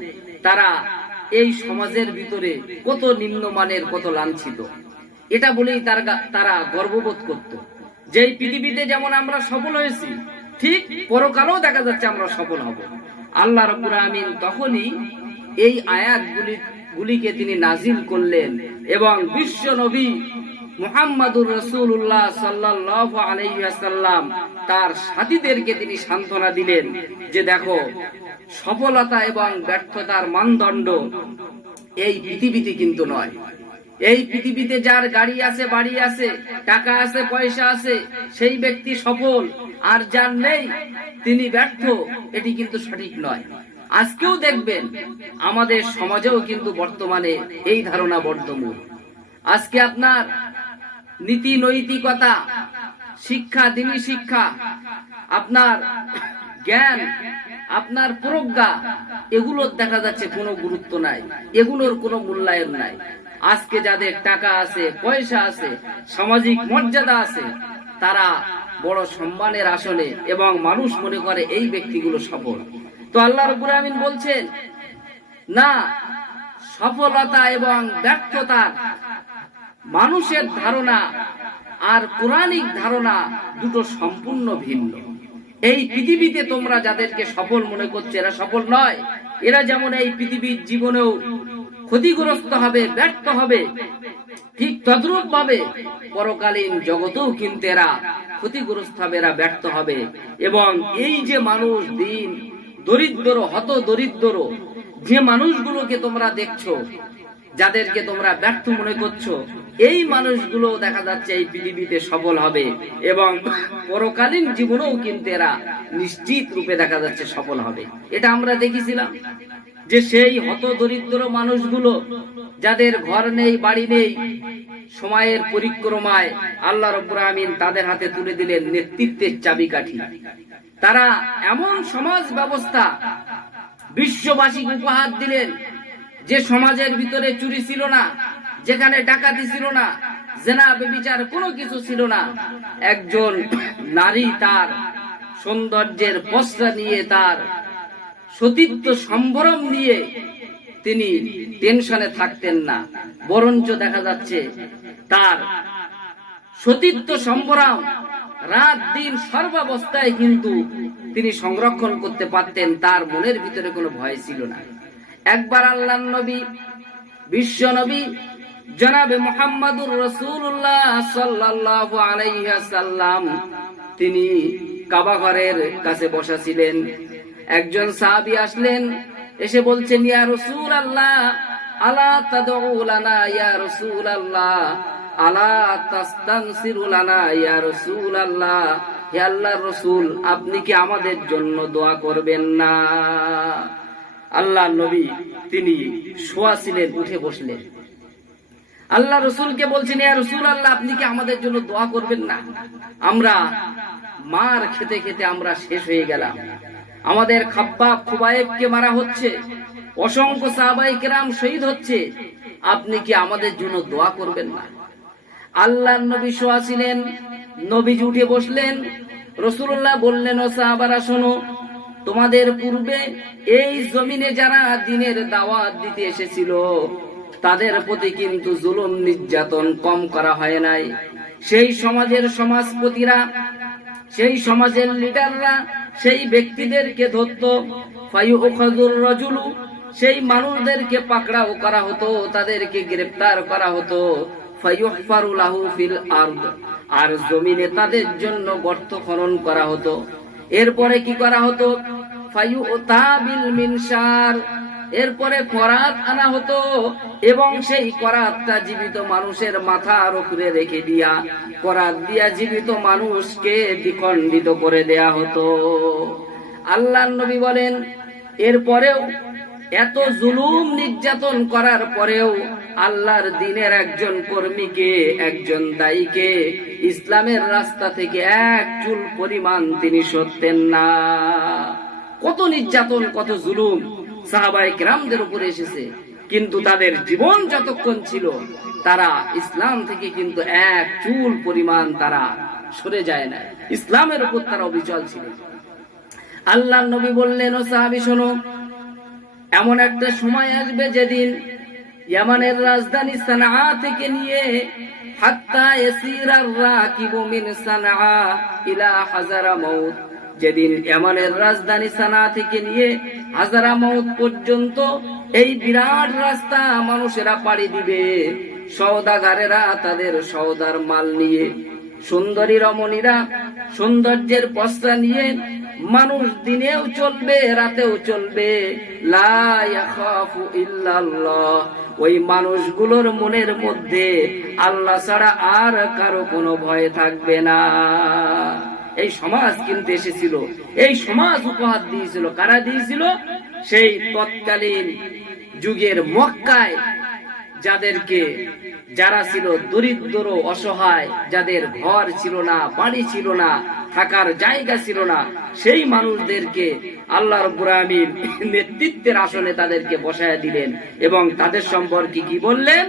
তারা এই সমাজের ভিতরে কত নিম্নমানের, কত লাঞ্ছিত। এটা বলেই তারা গর্ববোধ করত যে এই পৃথিবীতে যেমন আমরা সফল হয়েছি, ঠিক পরকালেও দেখা যাচ্ছে আমরা সফল হব। আল্লাহ রাব্বুল আমিন তখনই এই আয়াতগুলিকে তিনি নাজিল করলেন এবং বিশ্ব নবী মুহাম্মাদুর রাসূলুল্লাহ সাল্লাল্লাহু আলাইহি ওয়াসাল্লাম তার সাথীদেরকে তিনি সান্ত্বনা দিলেন যে দেখো, সফলতা এবং ব্যর্থতার মানদণ্ড এই পৃথিবীতে কিন্তু নয়। এই পৃথিবীতে যার গাড়ি আছে, বাড়ি আছে, টাকা আছে, পয়সা আছে, সেই ব্যক্তি সফল, আর যার নেই তিনি ব্যর্থ, এটি কিন্তু সঠিক নয়। আজকেও দেখবেন আমাদের সমাজেও কিন্তু বর্তমানে এই ধারণা বর্তমান। আজকে আপনার নীতি নৈতিকতা, শিক্ষা, দ্বীনি শিক্ষা, আপনার জ্ঞান, আপনার প্রজ্ঞা, এগুলোর দেখা যাচ্ছে কোনো গুরুত্ব নাই, এগুলোর কোনো মূল্যায়ন নাই। আজকে যাদের টাকা আছে, পয়সা আছে, সামাজিক মর্যাদা আছে, তারা বড় সম্মানের আসনে এবং মানুষ মনে করে এই ব্যক্তিগুলো সফল। তো আল্লাহ রাব্বুল আমিন বলছেন না, সফলতা এবং ব্যর্থতার মানুষের ধারণা আর কোরআনিক ধারণা দুটো সম্পূর্ণ ভিন্ন। এই পৃথিবীতে তোমরা যাদেরকে সফল মনে করছো, এরা সফল নয়। এরা যেমন এই পৃথিবীর জীবনেও ক্ষতিগ্রস্ত হবে, ব্যর্থ হবে, ঠিক তদ্রূপ ভাবে পরকালীন জগতেও কিন্তু এরা ক্ষতিগ্রস্ত হবে, এরা ব্যর্থ হবে। এবং এই যে মানুষ দিন দরিদ্র, হত দরিদ্র যে মানুষগুলোকে তোমরা দেখছো, যাদেরকে তোমরা ব্যর্থ মনে করছো, এই মানুষগুলো দেখা যাচ্ছে এই পৃথিবীতে সফল হবে এবং পরকালীন জীবনেও কিন্তু এরা নিশ্চিত রূপে দেখা যাচ্ছে সফল হবে। এটা আমরা দেখেছিলাম যে সেই হত দরিদ্র মানুষগুলো, যাদের ঘর নেই, বাড়ি নেই, সময়ের পরিক্রমায় আল্লাহ রাব্বুল আমিন তাদের হাতে তুলে দিলেন নেতৃত্বের চাবিকাঠি। তারা এমন সমাজ ব্যবস্থা বিশ্ববাসীকে উপহার দিলেন যে সমাজের ভিতরে চুরি ছিল না, যেখানে ডাকাতি ছিল না, জেনা ব্যভিচার কোনো কিছু ছিল না। একজন নারী তার সৌন্দর্যের পসরা নিয়ে, তার সতীত্ব সম্ভ্রম নিয়ে তিনি টেনশনে থাকতেন না, বরঞ্চ দেখা যাচ্ছে তার সতীত্ব সম্ভ্রম রাত দিন সর্বাবস্থায় কিন্তু তিনি সংরক্ষণ করতে পারতেন, তার মনের ভিতরে কোনো ভয় ছিল না। একবার আল্লাহর নবী, বিশ্ব নবী জনাবে মুহাম্মদুর রাসূলুল্লাহ সাল্লাল্লাহু আলাইহি ওয়াসাল্লাম তিনি কাবা ঘরের কাছে বসা ছিলেন। একজন সাহাবী আসলেন, এসে বলছেন, ইয়া রাসূলুল্লাহ আলা তাদউ লানা ইয়া রাসূলুল্লাহ আলা তাস্তানসিরু লানা ইয়া রাসূলুল্লাহ, হে আল্লাহর রাসূল আপনি কি আমাদের জন্য দোয়া করবেন না? আল্লাহর নবী তিনি শোয়া ছিলেন, উঠে বসলেন। আল্লাহ রাসূলকে বলছেন, ইয়া রাসূলুল্লাহ আপনি কি আমাদের জন্য দোয়া করবেন না? আমরা মার খেতে খেতে আমরা শেষ হয়ে গেলাম, আমাদের খাব্বাব খুবাইবকে মারা হচ্ছে, অসংখ্য সাহাবায়ে কেরাম শহীদ হচ্ছে, আপনি কি আমাদের জন্য দোয়া করবেন না? আল্লাহর নবী শোয়া ছিলেন, নবীজি উঠে বসলেন। রাসূলুল্লাহ বললেন, ও সাহাবারা শোনো, তোমাদের পূর্বে এই জমিনে যারা দ্বীনের দাওয়াত দিতে এসেছিল তাদের প্রতি কিন্তু জুলুম নির্যাতন কম করা হয় নাই। সেই সমাজের সমাজপতিরা, সেই সমাজের লিডাররা সেই ব্যক্তিদেরকে ধরতো, ফায়ুখাযুর রাজুলু, সেই মানুষদেরকে পাকড়াও করা হতো, তাদেরকে গ্রেফতার করা হতো, ফায়ুহফারু লাহু ফিল আরদ, আর জমিনে তাদের জন্য গর্ত খনন করা হতো। এরপরে কি করা হতো? ফায়ুতা বিল মিনশার, এরপরে করাত আনা হতো এবং সেই করাতটা জীবিত মানুষের মাথার উপরে রেখে দিয়া করাত দিয়া জীবিত মানুষকে দ্বিখণ্ডিত করে দেয়া হতো। আল্লাহর নবী বলেন, এরপরেও এত জুলুম নির্যাতন করার পরেও আল্লাহর দ্বীনের একজন কর্মীকে, একজন দায়ীকে ইসলামের রাস্তা থেকে এক চুল পরিমাণ তিনি সরতেন না। কত নির্যাতন, কত জুলুম সাহাবায়ে কেরামদের উপরে এসেছে, কিন্তু তাদের জীবন যতক্ষণ ছিল তারা ইসলাম থেকে কিন্তু এক চুল পরিমাণ তারা সরে যায় না, ইসলামের উপর তারা অবিচল ছিল। আল্লাহর নবী বললেন, ও সাহাবী শোনো, এমন একটা সময় আসবে যেদিন ইয়ামানের রাজধানী সানআ থেকে নিয়ে হাত্তা ইয়াসিরার রাকিবু মিন সানআ ইলা হাজারামাউত, যেদিন ইয়ামানের রাজধানী সানআ থেকে নিয়ে হাজারামাউত পর্যন্ত এই বিরাট রাস্তা মানুষেরা পাড়ি দিবে, সওদাগারেরা তাদের সওদার মাল নিয়ে, সুন্দরী রমণীরা সৌন্দর্যের পসরা নিয়ে, মানুষ দিনেও চলবে রাতেও চলবে, লা ইয়াখাফু ইল্লাল্লাহ, ওই মানুষগুলোর মনের মধ্যে আল্লাহ ছাড়া আর কারো কোনো ভয় থাকবে না। এই সমাজ কিন্তু এসেছিল, এই সমাজ উপহার দিয়েছিল, কারা দিয়েছিল? সেই তৎকালীন যুগের মক্কায় যাদেরকে, যারা ছিল দরিদ্র অসহায়, যাদের ঘর ছিল না, বাড়ি ছিল না, থাকার জায়গা ছিল না, সেই মানুষদেরকে আল্লাহ রাব্বুল আলামিন নেতৃত্বের আসনে তাদেরকে বসায় দিলেন এবং তাদের সম্পর্কে কি বললেন?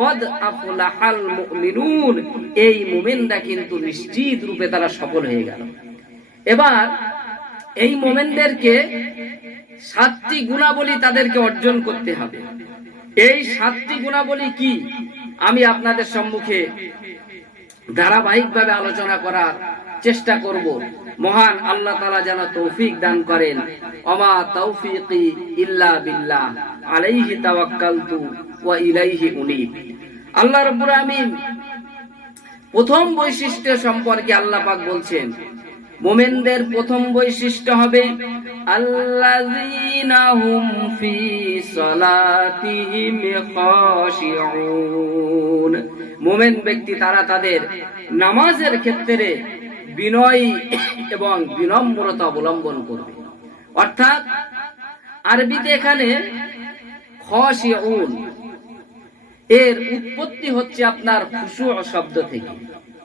কদ আফলাহাল মুমিনুন, এই মুমিনরা কিন্তু নিশ্চিত রূপে তারা সফল হয়ে গেল। এবার এই মুমিনদেরকে 7টি গুণাবলী তাদেরকে অর্জন করতে হবে। এই 7টি গুণাবলী কি আমি আপনাদের সম্মুখে ধারাবাহিকভাবে আলোচনা করার চেষ্টা করব। মহান আল্লাহ তাআলা যেন তৌফিক দান করেন। ওমা তাওফিকি ইল্লা বিল্লাহ, আলাইহি তাওয়াক্কালতু ওয়া ইলাইহি উনীব। আল্লাহ রাব্বুল আমিন প্রথম বৈশিষ্ট্য সম্পর্কে আল্লাহ পাক বলছেন, মুমিনদের প্রথম বৈশিষ্ট্য হবে আল্লাযীনা হুম ফি সালাতিহিম খাশিউন। মুমিন ব্যক্তি তারা তাদের নামাজের ক্ষেত্রে বিনয় এবং বিনম্রতা অবলম্বন করবে। অর্থাৎ আরবিতে এখানে খাশিউন এর উৎপত্তি হচ্ছে আপনার খুশু শব্দ থেকে।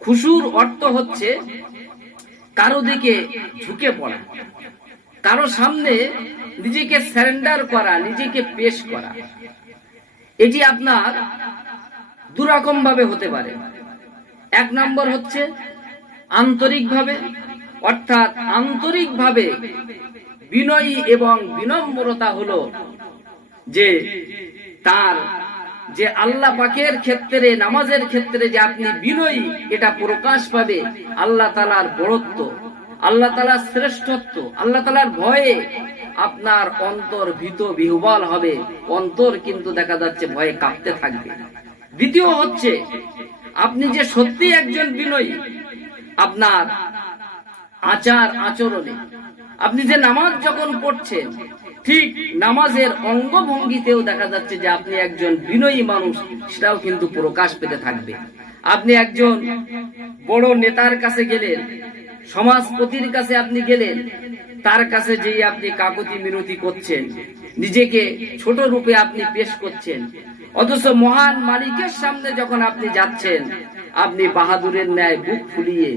খুশুর অর্থ হচ্ছে কারো দিকে ঝুঁকে পড়া, কারো সামনে নিজেকে সারেন্ডার করা, নিজেকে পেশ করা। এটি আপনার দুরকম ভাবে হতে পারে। এক নম্বর হচ্ছে আন্তরিকভাবে, অর্থাৎ আন্তরিকভাবে বিনয়ী এবং বিনম্রতা হলো যে তার যে আল্লাহ পাকের ক্ষেত্রে, নামাজের ক্ষেত্রে যে আপনি বিনয়ী, এটা প্রকাশ পাবে আল্লাহ তাআলার বড়ত্ব, আল্লাহ তাআলার শ্রেষ্ঠত্ব, আল্লাহ তাআলার ভয়ে আপনার অন্তর ভীত বিহ্বল হবে, অন্তর কিন্তু দেখা যাচ্ছে ভয়ে কাঁপতে থাকবে। দ্বিতীয় হচ্ছে আপনি যে সত্যি একজন বিনয়ী, আপনার আচার আচরণে, আপনি যে নামাজ যখন পড়ছেন ঠিক নামাজের অঙ্গভঙ্গিতেও দেখা যাচ্ছে যে আপনি একজন বিনয়ী মানুষ, সেটাও কিন্তু প্রকাশ পেতে থাকবে। আপনি একজন বড় নেতার কাছে গেলেন, সমাজপতির কাছে আপনি গেলেন, তার কাছে যেই আপনি কাকুতি মিনতি করছেন, নিজেকে ছোট রূপে আপনি পেশ করছেন, অথচ মহান মালিকের সামনে যখন আপনি যাচ্ছেন আপনি বাহাদুরের ন্যায় বুক ফুলিয়ে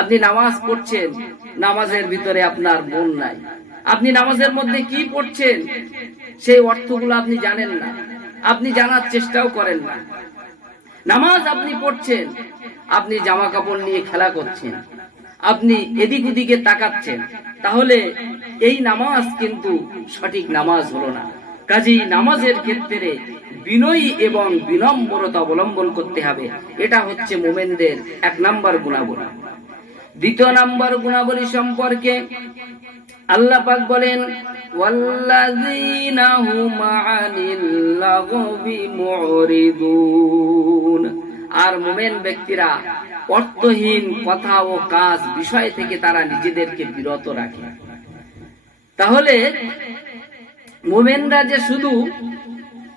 আপনি নামাজ পড়ছেন, নামাজের ভিতরে আপনার মন নাই, আপনি নামাজের মধ্যে কি পড়ছেন সেই অর্থগুলো আপনি জানেন না, আপনি জানার চেষ্টাও করেন না। নামাজ আপনি পড়ছেন, আপনি জামা কাপড় নিয়ে খেলা করছেন, আপনি এদিক ওদিকে তাকাচ্ছেন, তাহলে এই নামাজ কিন্তু সঠিক নামাজ হলো না। কাজেই নামাজের ক্ষেত্রে বিনয়ী এবং বিনম্রতা অবলম্বন করতে হবে, এটা হচ্ছে মুমিনদের এক নাম্বার গুণাবলী। দ্বিতীয় নাম্বার গুণাবলী সম্পর্কে আল্লাহ পাক বলেন, ওয়াল্লাযীনা হুম আনিল লাগবি মুরিদুন, আর মুমিন ব্যক্তিরা অর্থহীন কথা ও কাজ বিষয় থেকে তারা নিজেদেরকে বিরত রাখে। তাহলে মুমিনরা যে শুধু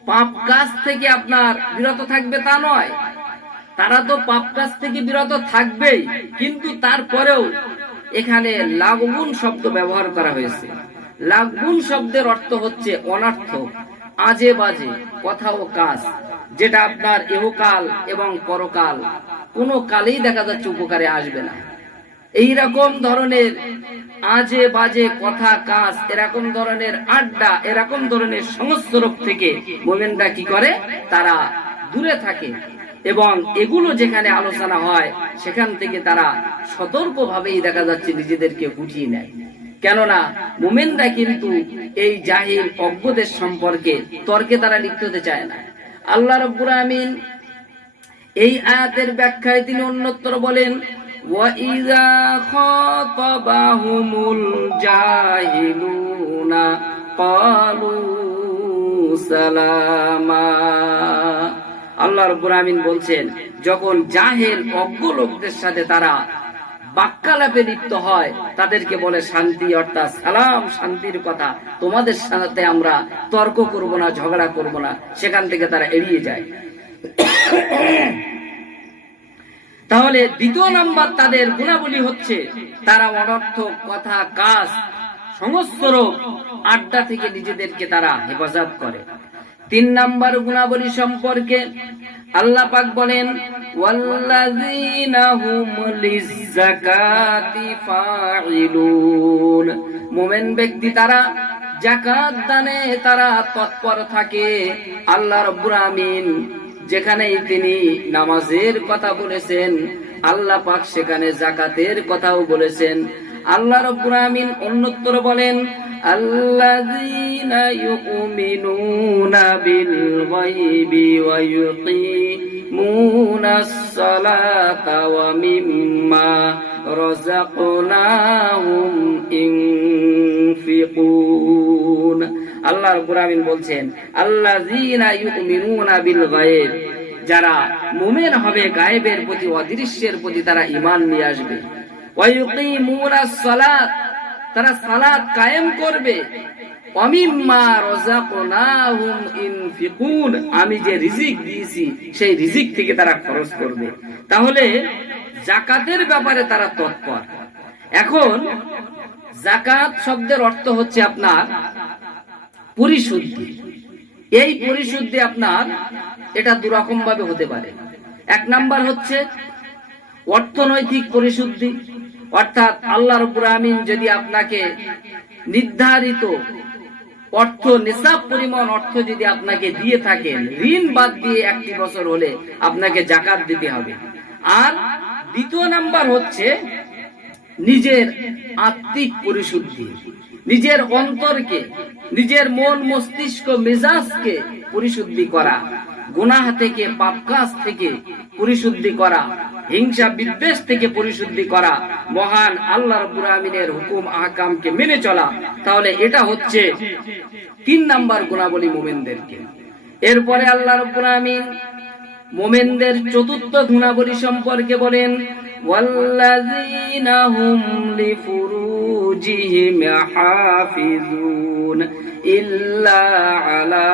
পাপ কাজ থেকে আপনার বিরত থাকবে তা নয়, তারা তো পাপ কাজ থেকে বিরত থাকবেই, কিন্তু তারপরেও এখানে লাগবুন শব্দ ব্যবহার করা হয়েছে। লাগবুন শব্দের অর্থ হচ্ছে অনর্থক, আজে বাজে কথা ও কাজ, যেটা আপনার ইহকাল এবং পরকাল কোনো কালেই দেখা যাচ্ছে উপকারে আসবে না। এইরকম ধরনের আজে বাজে কথা কাজ, এরকম ধরনের আড্ডা, এরকম ধরনের সংস্রব থেকে মুমিনরা কি করে, তারা দূরে থাকে এবং এগুলো যেখানে আলোচনা হয় সেখান থেকে তারা সতর্কভাবেই দেখা যাচ্ছে নিজেদেরকে গুটিয়ে নেয়। কেননা মুমিনরা কিন্তু এই জাহিল অজ্ঞদের সম্পর্কে তর্কে তারা লিপ্ত হতে চায় না। আল্লাহ রাব্বুল আমিন এই আয়াতের ব্যাখ্যায় তিনি অন্যত্র বলেন, ওয়াইযা খাতাবাহুমুল জাহিলুনা ক্বালু সালামা। আল্লাহ রাব্বুল আমিন বলছেন, যখন জাহেল অজ্ঞ লোকদের সাথে তারা বাক্যালাপে লিপ্ত হয়, তাদেরকে বলে শান্তি, অর্থাৎ সালাম, শান্তির কথা, তোমাদের সাথে আমরা তর্ক করব না, ঝগড়া করব না, সেখান থেকে তারা এড়িয়ে যায়। তাহলে দ্বিতীয় নাম্বার তাদের গুণাবলী হচ্ছে তারা অনর্থক কথা কাজ সংস্রব আড্ডা থেকে নিজেদেরকে তারা হেফাজত করে। তিন নাম্বার গুণাবলী সম্পর্কে আল্লাহ পাক বলেন, ওয়াল্লাযীনা হুম লিয-যাকাতি ফাইলুন, মুমিন ব্যক্তি তারা যাকাত দানে তারা তৎপর থাকে। আল্লাহ রাব্বুল আমিন যেখানেই তিনি নামাজের কথা বলেছেন, আল্লাহ পাক সেখানে যাকাতের কথাও বলেছেন। আল্লাহ রাব্বুল আমিন অন্যত্র বলেন, আল্লাযীনা ইউমিনুনা বিল গায়বি ওয়া ইউকিমুনাস সালাতা ওয়া মিম্মা রাযাকনাহুম ইনফিকুন। আল্লাহ রাব্বুল আমিন বলছেন, আল্লাযীনা ইউমিনুনা বিল গায়ব, যারা মুমিন হবে গায়েবের প্রতি, অদৃশ্যের প্রতি তারা ঈমান নিয়ে আসবে। ওয়া ইউকিমুনাস সালাত, তারা সালাত কায়েম করবে। ওয়া মিম্মা রাযাকনাহুম ইনফিকুন, আমি যে রিজিক দিয়েছি সেই রিজিক থেকে তারা খরচ করবে। তাহলে যাকাতের ব্যাপারে তারা তৎপর। এখন যাকাত শব্দের অর্থ হচ্ছে আপনার পরিশুদ্ধি। এই পরিশুদ্ধি আপনার এটা দুরকম ভাবে হতে পারে। এক নাম্বার হচ্ছে অর্থনৈতিক পরিশুদ্ধি, অর্থাৎ আল্লাহ রাব্বুল আমিন যদি আপনাকে নির্ধারিত অর্থ, নিসাব পরিমাণ অর্থ যদি আপনাকে দিয়ে থাকেন, ঋণ বাদ দিয়ে 1 বছর হলে আপনাকে যাকাত দিতে হবে। আর দ্বিতীয় নাম্বার হচ্ছে নিজের আত্মিক পরিশুদ্ধি, নিজের অন্তরকে, নিজের মন মস্তিষ্ক মেজাজকে পরিশুদ্ধি করা, গুনাহ থেকে পাপ কাজ থেকে পরিশুদ্ধি করা, হিংসা বিদ্বেষ থেকে পরিশুদ্ধি করা, মহান আল্লাহ রাব্বুল আমিনের হুকুম আহকামকে মেনে চলা। তাহলে এটা হচ্ছে 3 নাম্বার গুণাবলী মুমিনদেরকে। এরপরে আল্লাহ রাব্বুল আমিন মুমিনদের চতুর্থ গুণাবলী সম্পর্কে বলেন, ওয়াল্লাযীনা হুম লিফুরুজিহিম হাফিজুন ইল্লা আলা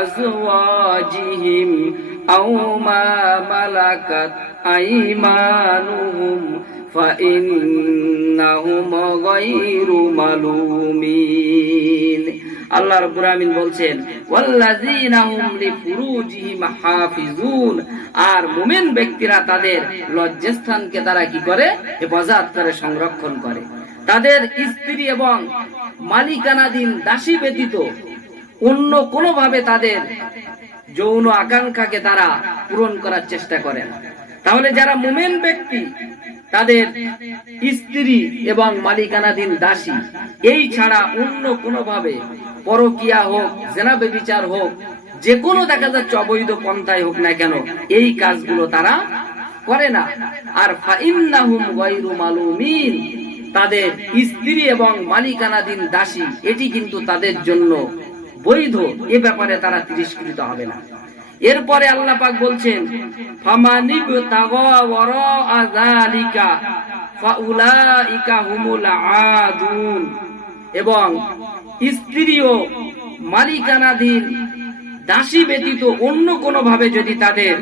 আজওয়াজিহিম আও মা মালাকাত আইমানুহুম ফাইন্নাহুম গায়রু মালুমিন। আল্লাহ রাব্বুল আমিন বলছেন, ওয়াল্লাযীনা হুম লিফুরুজিহিম হাফিজুন, আর মুমিন ব্যক্তিরা তাদের লজ্জাস্থানকে তারা কি করে? হেফাজত করে, সংরক্ষণ করে। তাদের স্ত্রী এবং মালিকানাধীন দাসী ব্যতীত অন্য কোনোভাবে তাদের যৌন আকাঙ্ক্ষাকে তারা পূরণ করার চেষ্টা করে না। তাহলে যারা মুমিন ব্যক্তি তাদের স্ত্রী এবং মালিকানাধীন দাসী এই ছাড়া অন্য কোনোভাবে পরকিয়া হোক, জেনা ব্যভিচার হোক, যে কোনো দেখা যাচ্ছে অবৈধ পন্থায় হোক না কেন, এই কাজগুলো তারা করে না। আর ফাইন্নাহুম গায়রু মালুমিন, তাদের স্ত্রী এবং মালিকানাধীন দাসী এটি কিন্তু তাদের জন্য বৈধ, এ ব্যাপারে তারা তিরস্কৃত হবে না। এরপরে আল্লাহ পাক বলছেন, ফামানিবতাগা ওয়ারাআ যালিকা ফাউলাইকা হুমুল আদুন, এবং স্ত্রী ও মালিকানাধীন দাসী ব্যতীত অন্য কোনো ভাবে যদি তাদের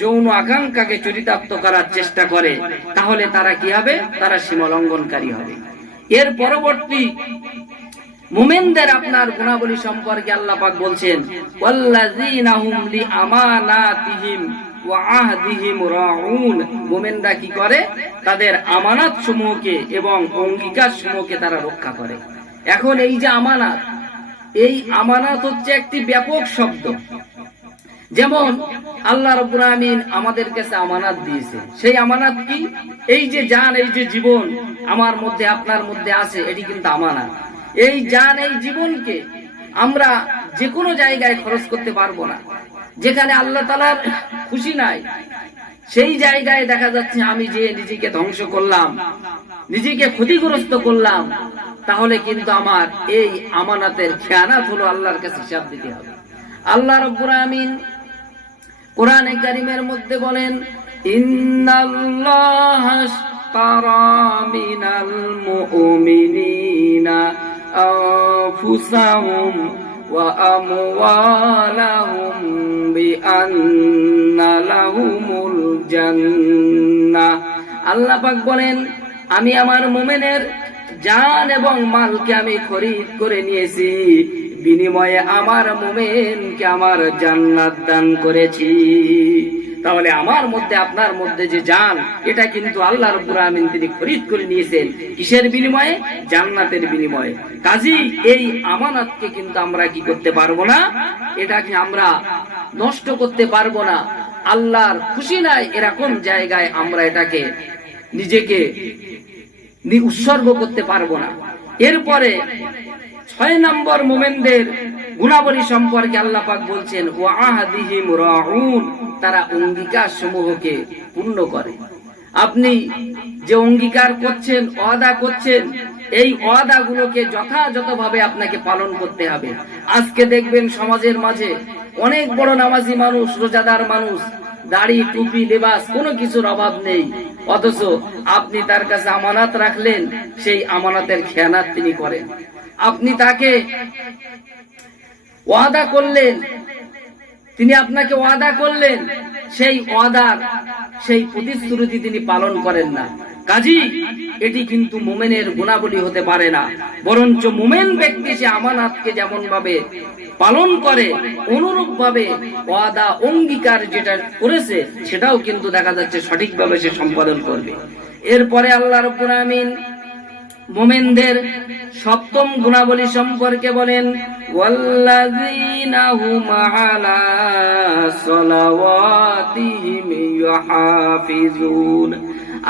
যৌন আকাঙ্ক্ষাকে চরিতার্থ করার চেষ্টা করে তাহলে তারা কি হবে? তারা সীমালঙ্ঘনকারী হবে। এর পরবর্তী মুমিনদের আপনার গুণাবলী সম্পর্কে আল্লাহ পাক বলছেন, ওয়াল্লাযীনা হুম লিআমানাতিহিম ওয়া আহদিহিম রাউন, মুমিনরা কি করে? তাদের আমানত সমূহকে এবং অঙ্গীকার সমূহকে তারা রক্ষা করে। এখন এই যে আমানত, এই আমানত হচ্ছে একটি ব্যাপক শব্দ। যেমন আল্লাহ রাব্বুল আমিন আমাদের কাছে আমানত দিয়েছে। সেই আমানত কি? এই যে জান, এই যে জীবন আমার মধ্যে আপনার মধ্যে আছে, এটি কিন্তু আমানত। এই জান, এই জীবনকে আমরা যে কোনো জায়গায় খরচ করতে পারবো না। যেখানে আল্লাহ তাআলার খুশি নাই সেই জায়গায় দেখা যাচ্ছে আমি যে নিজেকে ধ্বংস করলাম, নিজেকে ক্ষতিগ্রস্ত করলাম, তাহলে কিন্তু আমার এই আমানতের খেয়ানত হলো, আল্লাহর কাছে হিসাব দিতে হবে। আল্লাহ রাব্বুল আমিন কোরআনে কারীমের মধ্যে বলেন, ইন্নাল্লাহা আশতারা মিনাল মুমিনিনা আনফুসাহুম ওয়া আমওয়ালাহুম বিআন্না লাহুমুল জান্নাহ। আল্লাহ পাক বলেন, আমি আমার মুমিনের জান এবং মালকে আমি খরিদ করে নিয়েছি, বিনিময়ে আমার মুমিনকে আমার জান্নাত দান করেছি। তাহলে আমার মধ্যে আপনার মধ্যে যে জান, এটা কিন্তু আল্লাহ রাব্বুল আমিন তিনি খরিদ করে নিয়েছেন। কিসের বিনিময়ে? জান্নাতের বিনিময়ে। কাজী এই আমানতকে কিন্তু আমরা কি করতে পারবো না? এটাকে আমরা নষ্ট করতে পারবো না। আল্লাহর খুশি নাই এরকম জায়গায় আমরা এটাকে নিজেকে উৎসর্গ করতে পারবো না। এরপরে 6 নম্বর মুমিনদের গুণাবলী সম্পর্কে আল্লাহ পাক বলছেন, ওয়া আহদিহিম রাউন, তারা অঙ্গীকার সমূহকে পূর্ণ করে। আপনি যে অঙ্গীকার করছেন, ওয়াদা করছেন, এই ওয়াদাগুলোকে যথাযথভাবে আপনাকে পালন করতে হবে। আজকে দেখবেন সমাজের মাঝে অনেক বড় নামাজি মানুষ, রোজাদার মানুষ, দাড়ি টুপি লেবাস কোনো কিছুর অভাব নেই, অথচ আপনি তার কাছে আমানত রাখলেন, সেই আমানতের খেয়ানত তিনি করেন। আপনি তাকে ওয়াদা করলেন, তিনি আপনাকে ওয়াদা করলেন, সেই ওয়াদার সেই প্রতিশ্রুতি তিনি পালন করেন না। কাজী এটি কিন্তু মুমিনের গুণাবলী হতে পারে না। বরঞ্চ মুমিন ব্যক্তি সে আমানতকে যেমন ভাবে পালন করে, অনুরূপ ভাবে ওয়াদা অঙ্গীকার যেটা করেছে সেটাও কিন্তু দেখা যাচ্ছে সঠিকভাবে সে সম্পাদন করবে। এরপরে আল্লাহ রাব্বুল আমিন মুমিনদের 7ম গুণাবলী সম্পর্কে বলেন, ওয়াল্লাযীনা হুম আলা সালাওয়াতিহিম ইউহাফিজুন।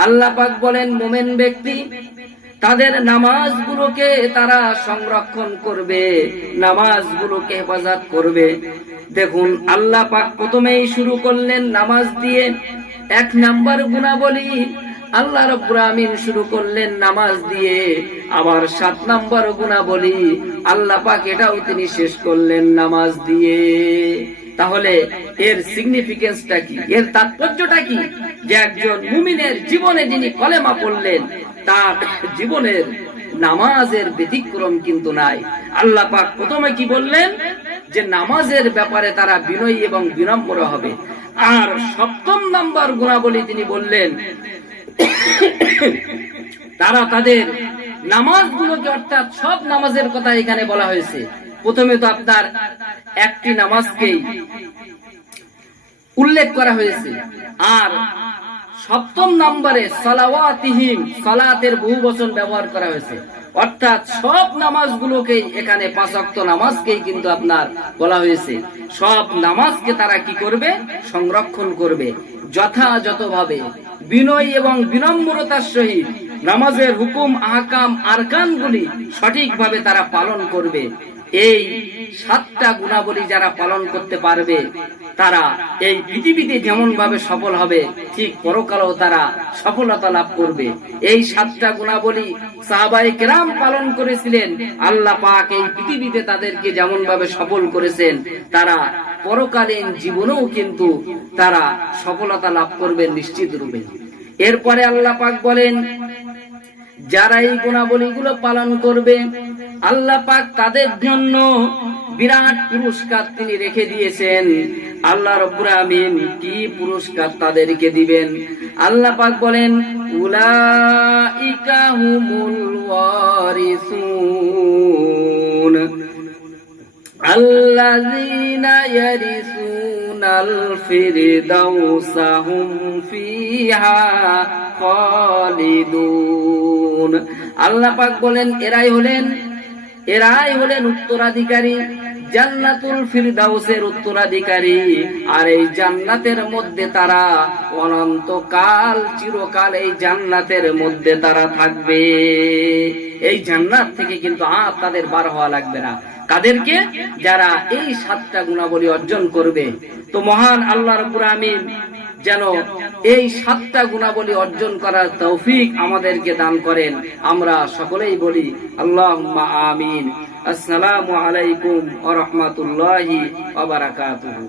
আল্লাহ পাক বলেন মুমিন ব্যক্তি তাদের নামাজগুলোকে তারা সংরক্ষণ করবে, নামাজগুলোকে হেফাজত করবে। দেখুন আল্লাহ পাক প্রথমেই শুরু করলেন নামাজ দিয়ে। 1 নাম্বার গুণাবলী আল্লাহ রাব্বুল আমিন শুরু করলেন নামাজ দিয়ে। আবার 7 নাম্বার গুণাবলী আল্লাহ পাক এটাও তিনি শেষ করলেন নামাজ দিয়ে। তাহলে এর সিগনিফিকেন্সটা কি, এর তাৎপর্যটা কি? যে একজন মুমিনের জীবনে যিনি কলেমা পড়লেন তার জীবনের নামাজের ব্যতিক্রম কিন্তু নাই। আল্লাহ পাক প্রথমে কি বললেন? যে নামাজের ব্যাপারে তারা বিনয়ী এবং বিনম্র হবে। আর 7 নাম্বার গুণাবলী তিনি বললেন তারা তাদের নামাজগুলোকে, অর্থাৎ সব নামাজের কথা এখানে বলা হয়েছে। প্রথমে তো আপনার একটি নামাজকেই উল্লেখ করা হয়েছে। আর 7 নম্বরে সালাওয়াতিহিম, সালাতের বহুবচন ব্যবহার করা হয়েছে। অর্থাৎ সব নামাজগুলোকে এখানে 5 ওয়াক্ত নামাজকেই কিন্তু আপনার বলা হয়েছে। সব নামাজকে তারা কি করবে? সংরক্ষণ করবে যথাযথভাবে, বিনয় এবং বিনম্রতার সহিত নামাজের হুকুম, আহকাম, আরকানগুলি সঠিকভাবে তারা পালন করবে। এই 7টা গুণাবলী যারা পালন করতে পারবে তারা এই পৃথিবীতে যেমন ভাবে সফল হবে ঠিক পরকালেও তারা সফলতা লাভ করবে। এই 7টা গুণাবলী সাহাবায়ে কেরাম পালন করেছিলেন। আল্লাহ পাক এই পৃথিবীতে তাদেরকে যেমন ভাবে সফল করেছেন তারা পরকালীন জীবনেও কিন্তু তারা সফলতা লাভ করবে নিশ্চিত রূপে। এরপরে আল্লাহ পাক বলেন যারা এই গুণাবলীগুলো পালন করবে আল্লাহ পাক তাদের জন্য বিরাট পুরস্কার তিনি রেখে দিয়েছেন। আল্লাহ রাব্বুল আমিন কি পুরস্কার তাদেরকে দিবেন? আল্লাহ পাক বলেন উলাইকা হুমুল ওয়ারিসুন আল্লাযীনা ইয়ারিসুনাল ফিরদাউসা হুম ফিহা খালিদুন। আল্লাহ পাক বলেন এরাই হলেন উত্তরাধিকারী, জান্নাতুল ফিরদাউসের উত্তরাধিকারী। আর এই জান্নাতের মধ্যে তারা অনন্তকাল, চিরকাল এই জান্নাতের মধ্যে তারা থাকবে। এই জান্নাত থেকে কিন্তু আর তাদের বার হওয়া লাগবে না। কাদেরকে? যারা এই 7টা গুণাবলী অর্জন করবে। তো মহান আল্লাহ রাব্বুল আমিন যেন এই 7টা গুণাবলী অর্জন করার তৌফিক আমাদেরকে দান করেন। আমরা সকলেই বলি আল্লাহুম্মা আমিন। আসসালামু আলাইকুম ওয়া রাহমাতুল্লাহি ওয়া বারাকাতুহু।